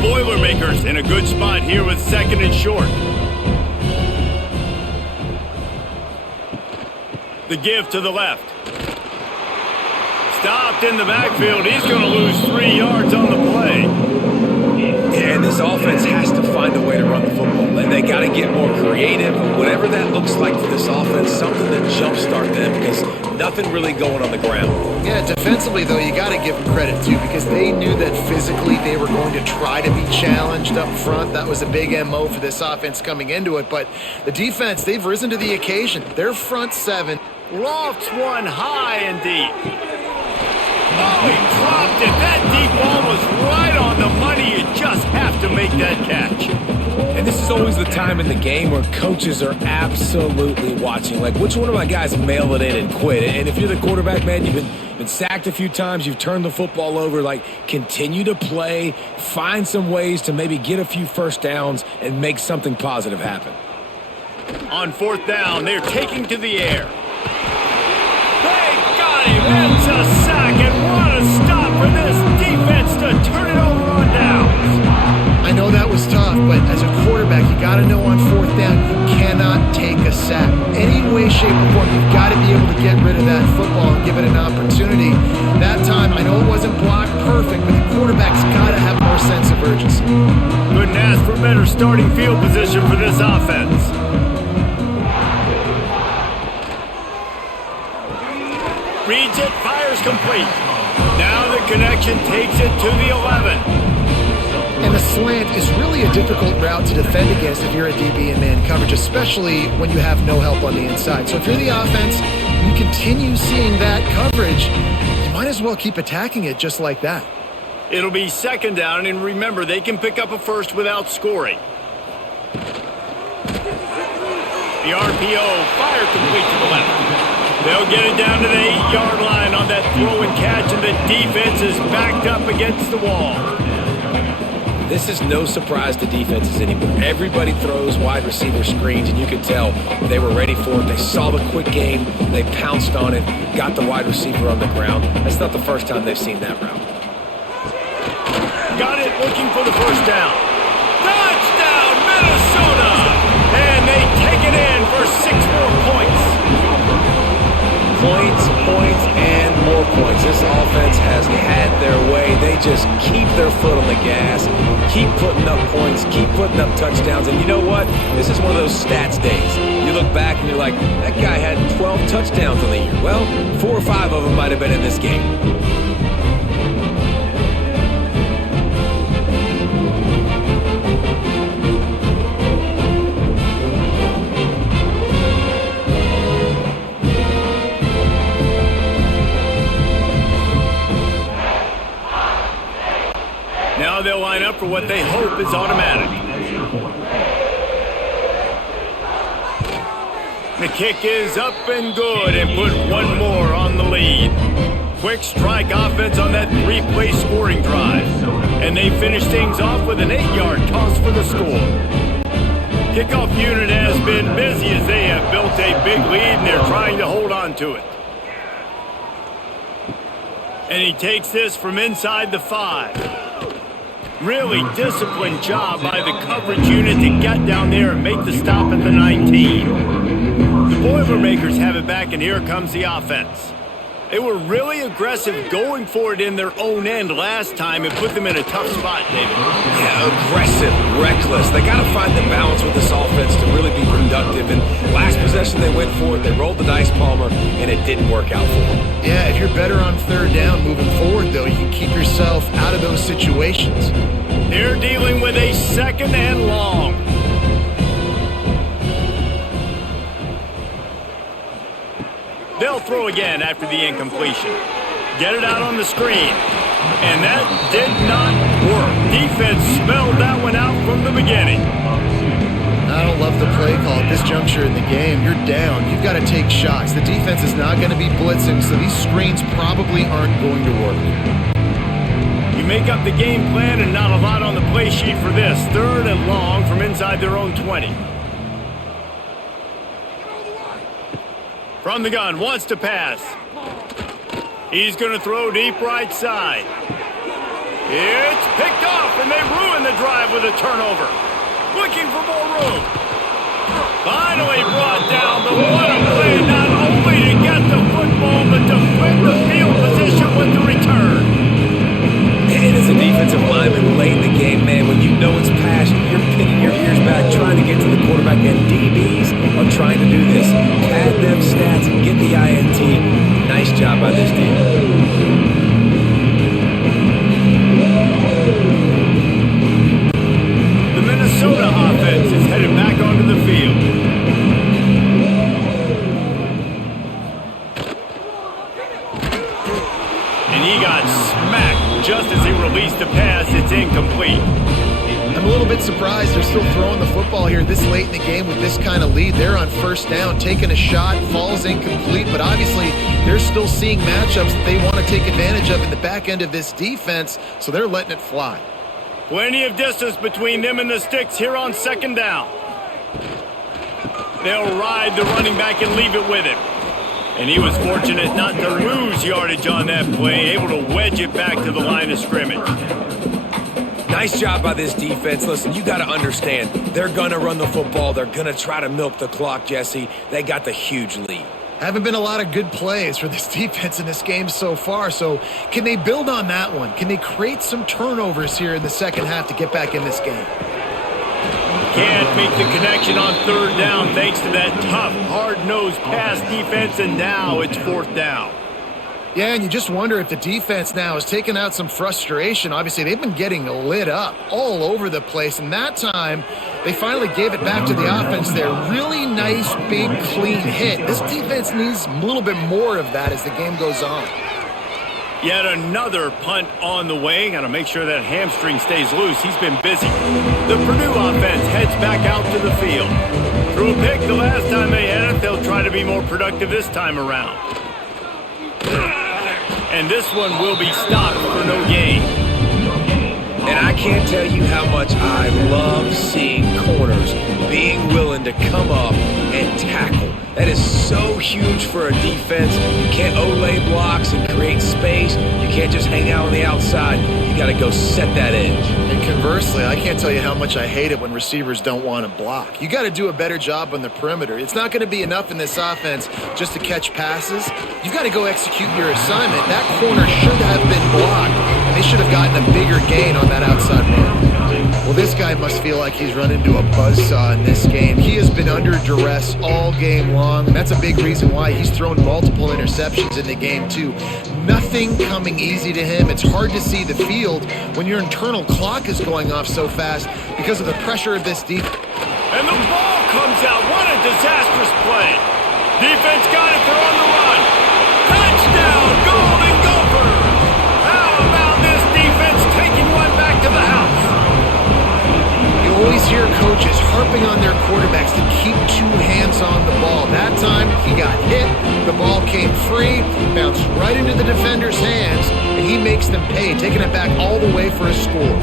Boilermakers in a good spot here with second and short. The give to the left. Stopped in the backfield. He's going to lose 3 yards on the play. And this offense has to find a way to run the football. And they got to get more creative. Whatever that looks like for this offense, something to jumpstart them because nothing really going on the ground. Yeah, defensively, though, you got to give them credit, too, because they knew that physically they were going to try to be challenged up front. That was a big MO for this offense coming into it. But the defense, they've risen to the occasion. Their front 7 lofts one high and deep. Oh, he dropped it. That deep ball was right on the money. You just have to make that catch. And this is always the time in the game where coaches are absolutely watching. Like, which one of my guys mail it in and quit? And if you're the quarterback, man, you've been sacked a few times, you've turned the football over, like, continue to play, find some ways to maybe get a few first downs and make something positive happen. On fourth down, they're taking to the air. They got him. That's a sack, and what a stop for this defense to turn it over on downs. I know that was tough, but as a quarterback, you got to know on fourth down, you cannot take a sack. Any way, shape, or form, you've got to be able to get rid of that football and give it an opportunity. That time, I know it wasn't blocked perfect, but the quarterback's got to have more sense of urgency. Couldn't ask for better starting field position for this offense. Reads it, fires complete. Now the connection takes it to the 11. And the slant is really a difficult route to defend against if you're a DB in man coverage, especially when you have no help on the inside. So if you're the offense, you continue seeing that coverage, you might as well keep attacking it just like that. It'll be second down, and remember, they can pick up a first without scoring. The RPO, fire complete to the left. They'll get it down to the 8-yard line on that throw and catch, and the defense is backed up against the wall. This is no surprise to defenses anymore. Everybody throws wide receiver screens, and you can tell they were ready for it. They saw the quick game. They pounced on it, got the wide receiver on the ground. That's not the first time they've seen that route. Got it, looking for the first down. Touchdown, Minnesota! And they take it in for 6 more points. Points, and more points. This offense has had their way. They just keep their foot on the gas, keep putting up points, keep putting up touchdowns. And you know what? This is one of those stats days. You look back and you're like, that guy had 12 touchdowns on the year. Well, 4 or 5 of them might have been in this game. Now they'll line up for what they hope is automatic. The kick is up and good, and put one more the lead. Quick strike offense on that 3-play scoring drive. And they finish things off with an 8-yard toss for the score. Kickoff unit has been busy as they have built a big lead and they're trying to hold on to it. And he takes this from inside the 5. Really disciplined job by the coverage unit to get down there and make the stop at the 19. The Boilermakers have it back, and here comes the offense. They were really aggressive going for it in their own end last time and put them in a tough spot, David. Yeah, aggressive, reckless. They got to find the balance with this offense to really be productive. And last possession they went for it, they rolled the dice, Palmer, and it didn't work out for them. Yeah, if you're better on third down moving forward, though, you can keep yourself out of those situations. They're dealing with a 2nd and long. They'll throw again after the incompletion. Get it out on the screen. And that did not work. Defense smelled that one out from the beginning. I don't love the play call at this juncture in the game. You're down. You've got to take shots. The defense is not going to be blitzing, so these screens probably aren't going to work. You make up the game plan and not a lot on the play sheet for this. 3rd and long from inside their own 20. From the gun, wants to pass. He's going to throw deep right side. It's picked off, and they ruin the drive with a turnover. Looking for more room. Finally brought down, but what a play, not only to get the football, but to flip the field position with the return. And as a defensive lineman late in the game, man, when you know it's passion, you're pinning your ears back, trying to get to the quarterback, and DBs are trying to do this. Pad them stats and get the INT. Nice job by this team. The Minnesota offense is headed back onto the field. And he got smacked just as he released the pass. It's incomplete. I'm a little bit surprised they're still throwing the football here this late in the game with this kind of lead. They're on 1st down, taking a shot, falls incomplete, but obviously they're still seeing matchups that they want to take advantage of in the back end of this defense, so they're letting it fly. Plenty of distance between them and the sticks here on 2nd down. They'll ride the running back and leave it with him. And he was fortunate not to lose yardage on that play, able to wedge it back to the line of scrimmage. Nice job by this defense. Listen, you got to understand, they're going to run the football. They're going to try to milk the clock, Jesse. They got the huge lead. Haven't been a lot of good plays for this defense in this game so far, so can they build on that one? Can they create some turnovers here in the second half to get back in this game? Can't make the connection on 3rd down thanks to that tough, hard-nosed pass defense, and now it's 4th down. Yeah, and you just wonder if the defense now is taking out some frustration. Obviously, they've been getting lit up all over the place, and that time they finally gave it back to the offense there. Really nice, big, clean hit. This defense needs a little bit more of that as the game goes on. Yet another punt on the way. Got to make sure that hamstring stays loose. He's been busy. The Purdue offense heads back out to the field. Threw a pick the last time they had it. They'll try to be more productive this time around. And this one will be stopped for no gain. And I can't tell you how much I love seeing corners being willing to come up and tackle. That is so huge for a defense. You can't Olay blocks and create space. You can't just hang out on the outside. You got to go set that edge. And conversely, I can't tell you how much I hate it when receivers don't want to block. You got to do a better job on the perimeter. It's not going to be enough in this offense just to catch passes. You've got to go execute your assignment. That corner should have been blocked, and they should have gotten a bigger gain on that outside run. Well, this guy must feel like he's run into a buzzsaw in this game. He has been under duress all game long, and that's a big reason why he's thrown multiple interceptions in the game, too. Nothing coming easy to him. It's hard to see the field when your internal clock is going off so fast because of the pressure of this defense. And the ball comes out. What a disastrous play. Defense got it. They're on the run. Touchdown, Golden Gophers. How about this defense taking one back to the house? You always hear coaches harping on their quarterbacks to keep two hands on the ball. That time, he got hit, the ball came free, bounced right into the defender's hands, and he makes them pay, taking it back all the way for a score.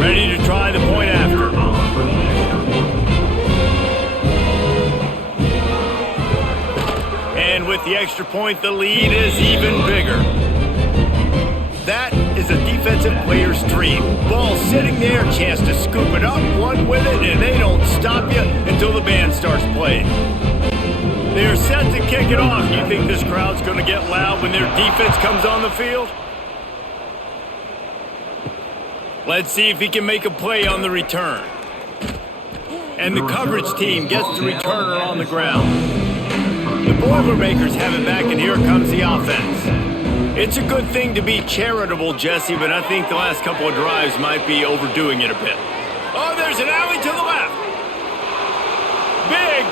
Ready to try the point after. And with the extra point, the lead is even bigger. That is a defensive player's dream. Ball sitting there, chance to scoop it up, one with it, and they don't stop you until the band starts playing. They are set to kick it off. You think this crowd's going to get loud when their defense comes on the field? Let's see if he can make a play on the return. And the coverage team gets the returner on the ground. The Boilermakers have it back, and here comes the offense. It's a good thing to be charitable, Jesse, but I think the last couple of drives might be overdoing it a bit. Oh, there's an alley to the left.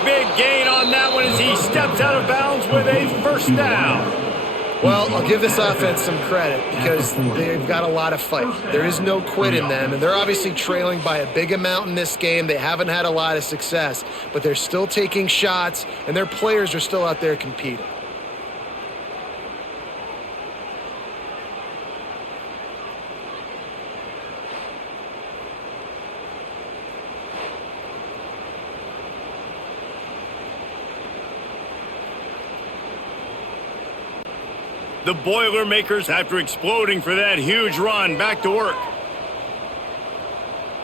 Big gain on that one as he steps out of bounds with a first down. Well, I'll give this offense some credit because they've got a lot of fight. There is no quit in them, and they're obviously trailing by a big amount in this game. They haven't had a lot of success, but they're still taking shots, and their players are still out there competing. The Boilermakers, after exploding for that huge run, back to work.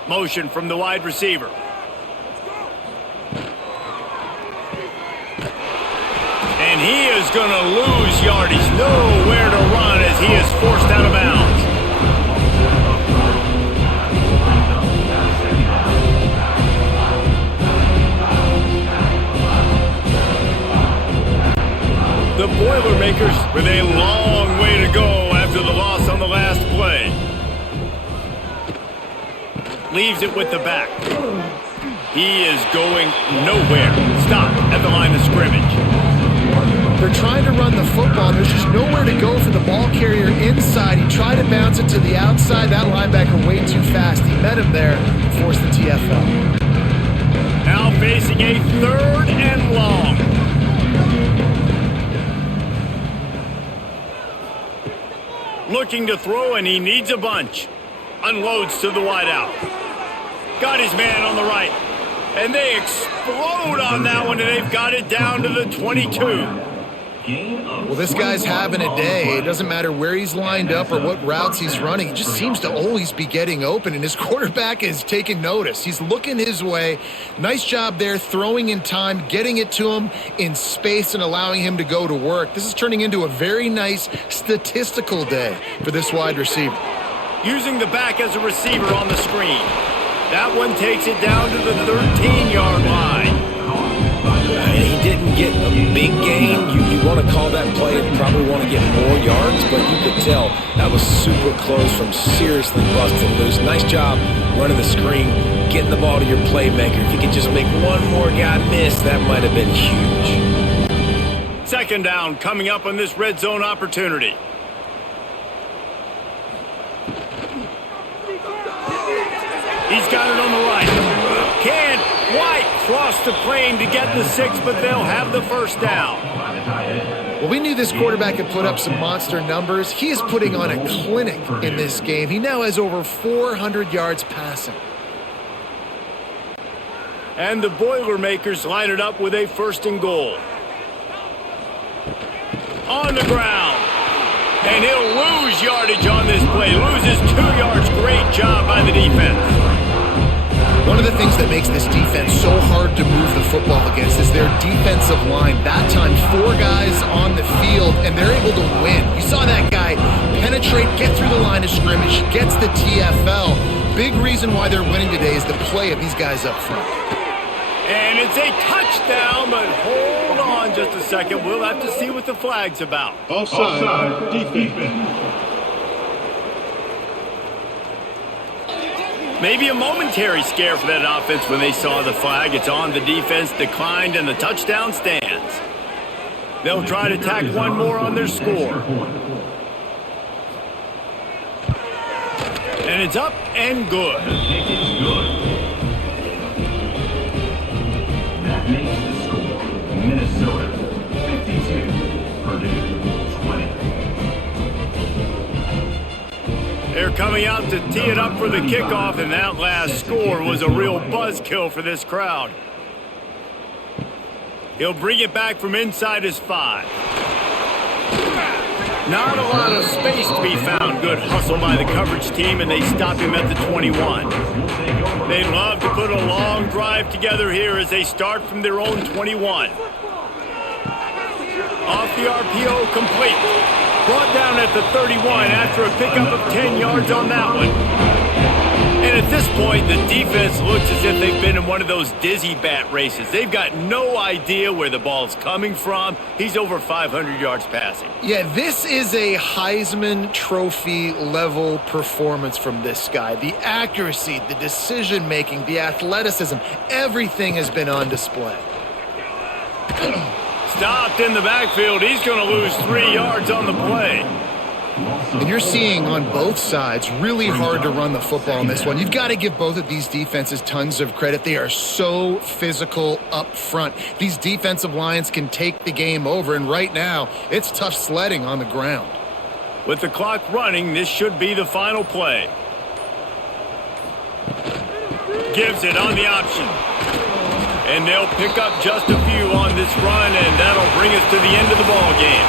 Motion from the wide receiver. And he is going to lose yardage. Nowhere to run as he is forced out of bounds. The Boilermakers with a long way to go after the loss on the last play. Leaves it with the back. He is going nowhere. Stop at the line of scrimmage. They're trying to run the football. There's just nowhere to go for the ball carrier inside. He tried to bounce it to the outside. That linebacker way too fast. He met him there and forced the TFL. Now facing a 3rd and long. Looking to throw, and he needs a bunch. Unloads to the wideout. Got his man on the right. And they explode on that one, and they've got it down to the 22. Well, this guy's having a day. It doesn't matter where he's lined up or what routes he's running. He just seems to always be getting open, and his quarterback is taking notice. He's looking his way. Nice job there, throwing in time, getting it to him in space and allowing him to go to work. This is turning into a very nice statistical day for this wide receiver. Using the back as a receiver on the screen. That one takes it down to the 13-yard line. He didn't get a big gain. You want to call that play and probably want to get more yards, but you could tell that was super close from seriously busting loose. Nice job running the screen, getting the ball to your playmaker. If you could just make one more guy miss, that might have been huge. 2nd down coming up on this red zone opportunity. He's got it on the right. Can't quite cross the plane to get the 6, but they'll have the first down. Well, we knew this quarterback could put up some monster numbers. He is putting on a clinic in this game. He now has over 400 yards passing. And the Boilermakers line it up with a 1st and goal. On the ground. And he'll lose yardage on this play. Loses 2 yards. Great job by the defense. One of the things that makes this defense so hard to move the football against is their defensive line. That time, 4 guys on the field, and they're able to win. You saw that guy penetrate, get through the line of scrimmage, gets the TFL. Big reason why they're winning today is the play of these guys up front. And it's a touchdown, but hold on just a second. We'll have to see what the flag's about. Offside, defense. Maybe a momentary scare for that offense when they saw the flag. It's on, the defense declined, and the touchdown stands. They'll try to tack one more on their score. And it's up and good. It's good. That makes the score Minnesota 52, Purdue 20. They're coming out to tee it up for the kickoff, and that last score was a real buzzkill for this crowd. He'll bring it back from inside his 5. Not a lot of space to be found. Good hustle by the coverage team, and they stop him at the 21. They love to put a long drive together here as they start from their own 21. Off the RPO, complete. Brought down at the 31 after a pickup of 10 yards on that one. And at this point, the defense looks as if they've been in one of those dizzy bat races. They've got no idea where the ball's coming from. He's over 500 yards passing. Yeah, this is a Heisman Trophy level performance from this guy. The accuracy, the decision-making, the athleticism, everything has been on display. Stopped in the backfield. He's going to lose 3 yards on the play. And you're seeing on both sides really hard to run the football in this one. You've got to give both of these defenses tons of credit. They are so physical up front. These defensive lines can take the game over, and right now it's tough sledding on the ground. With the clock running, this should be the final play. Gives it on the option. And they'll pick up just a few on this run, and that'll bring us to the end of the ball game.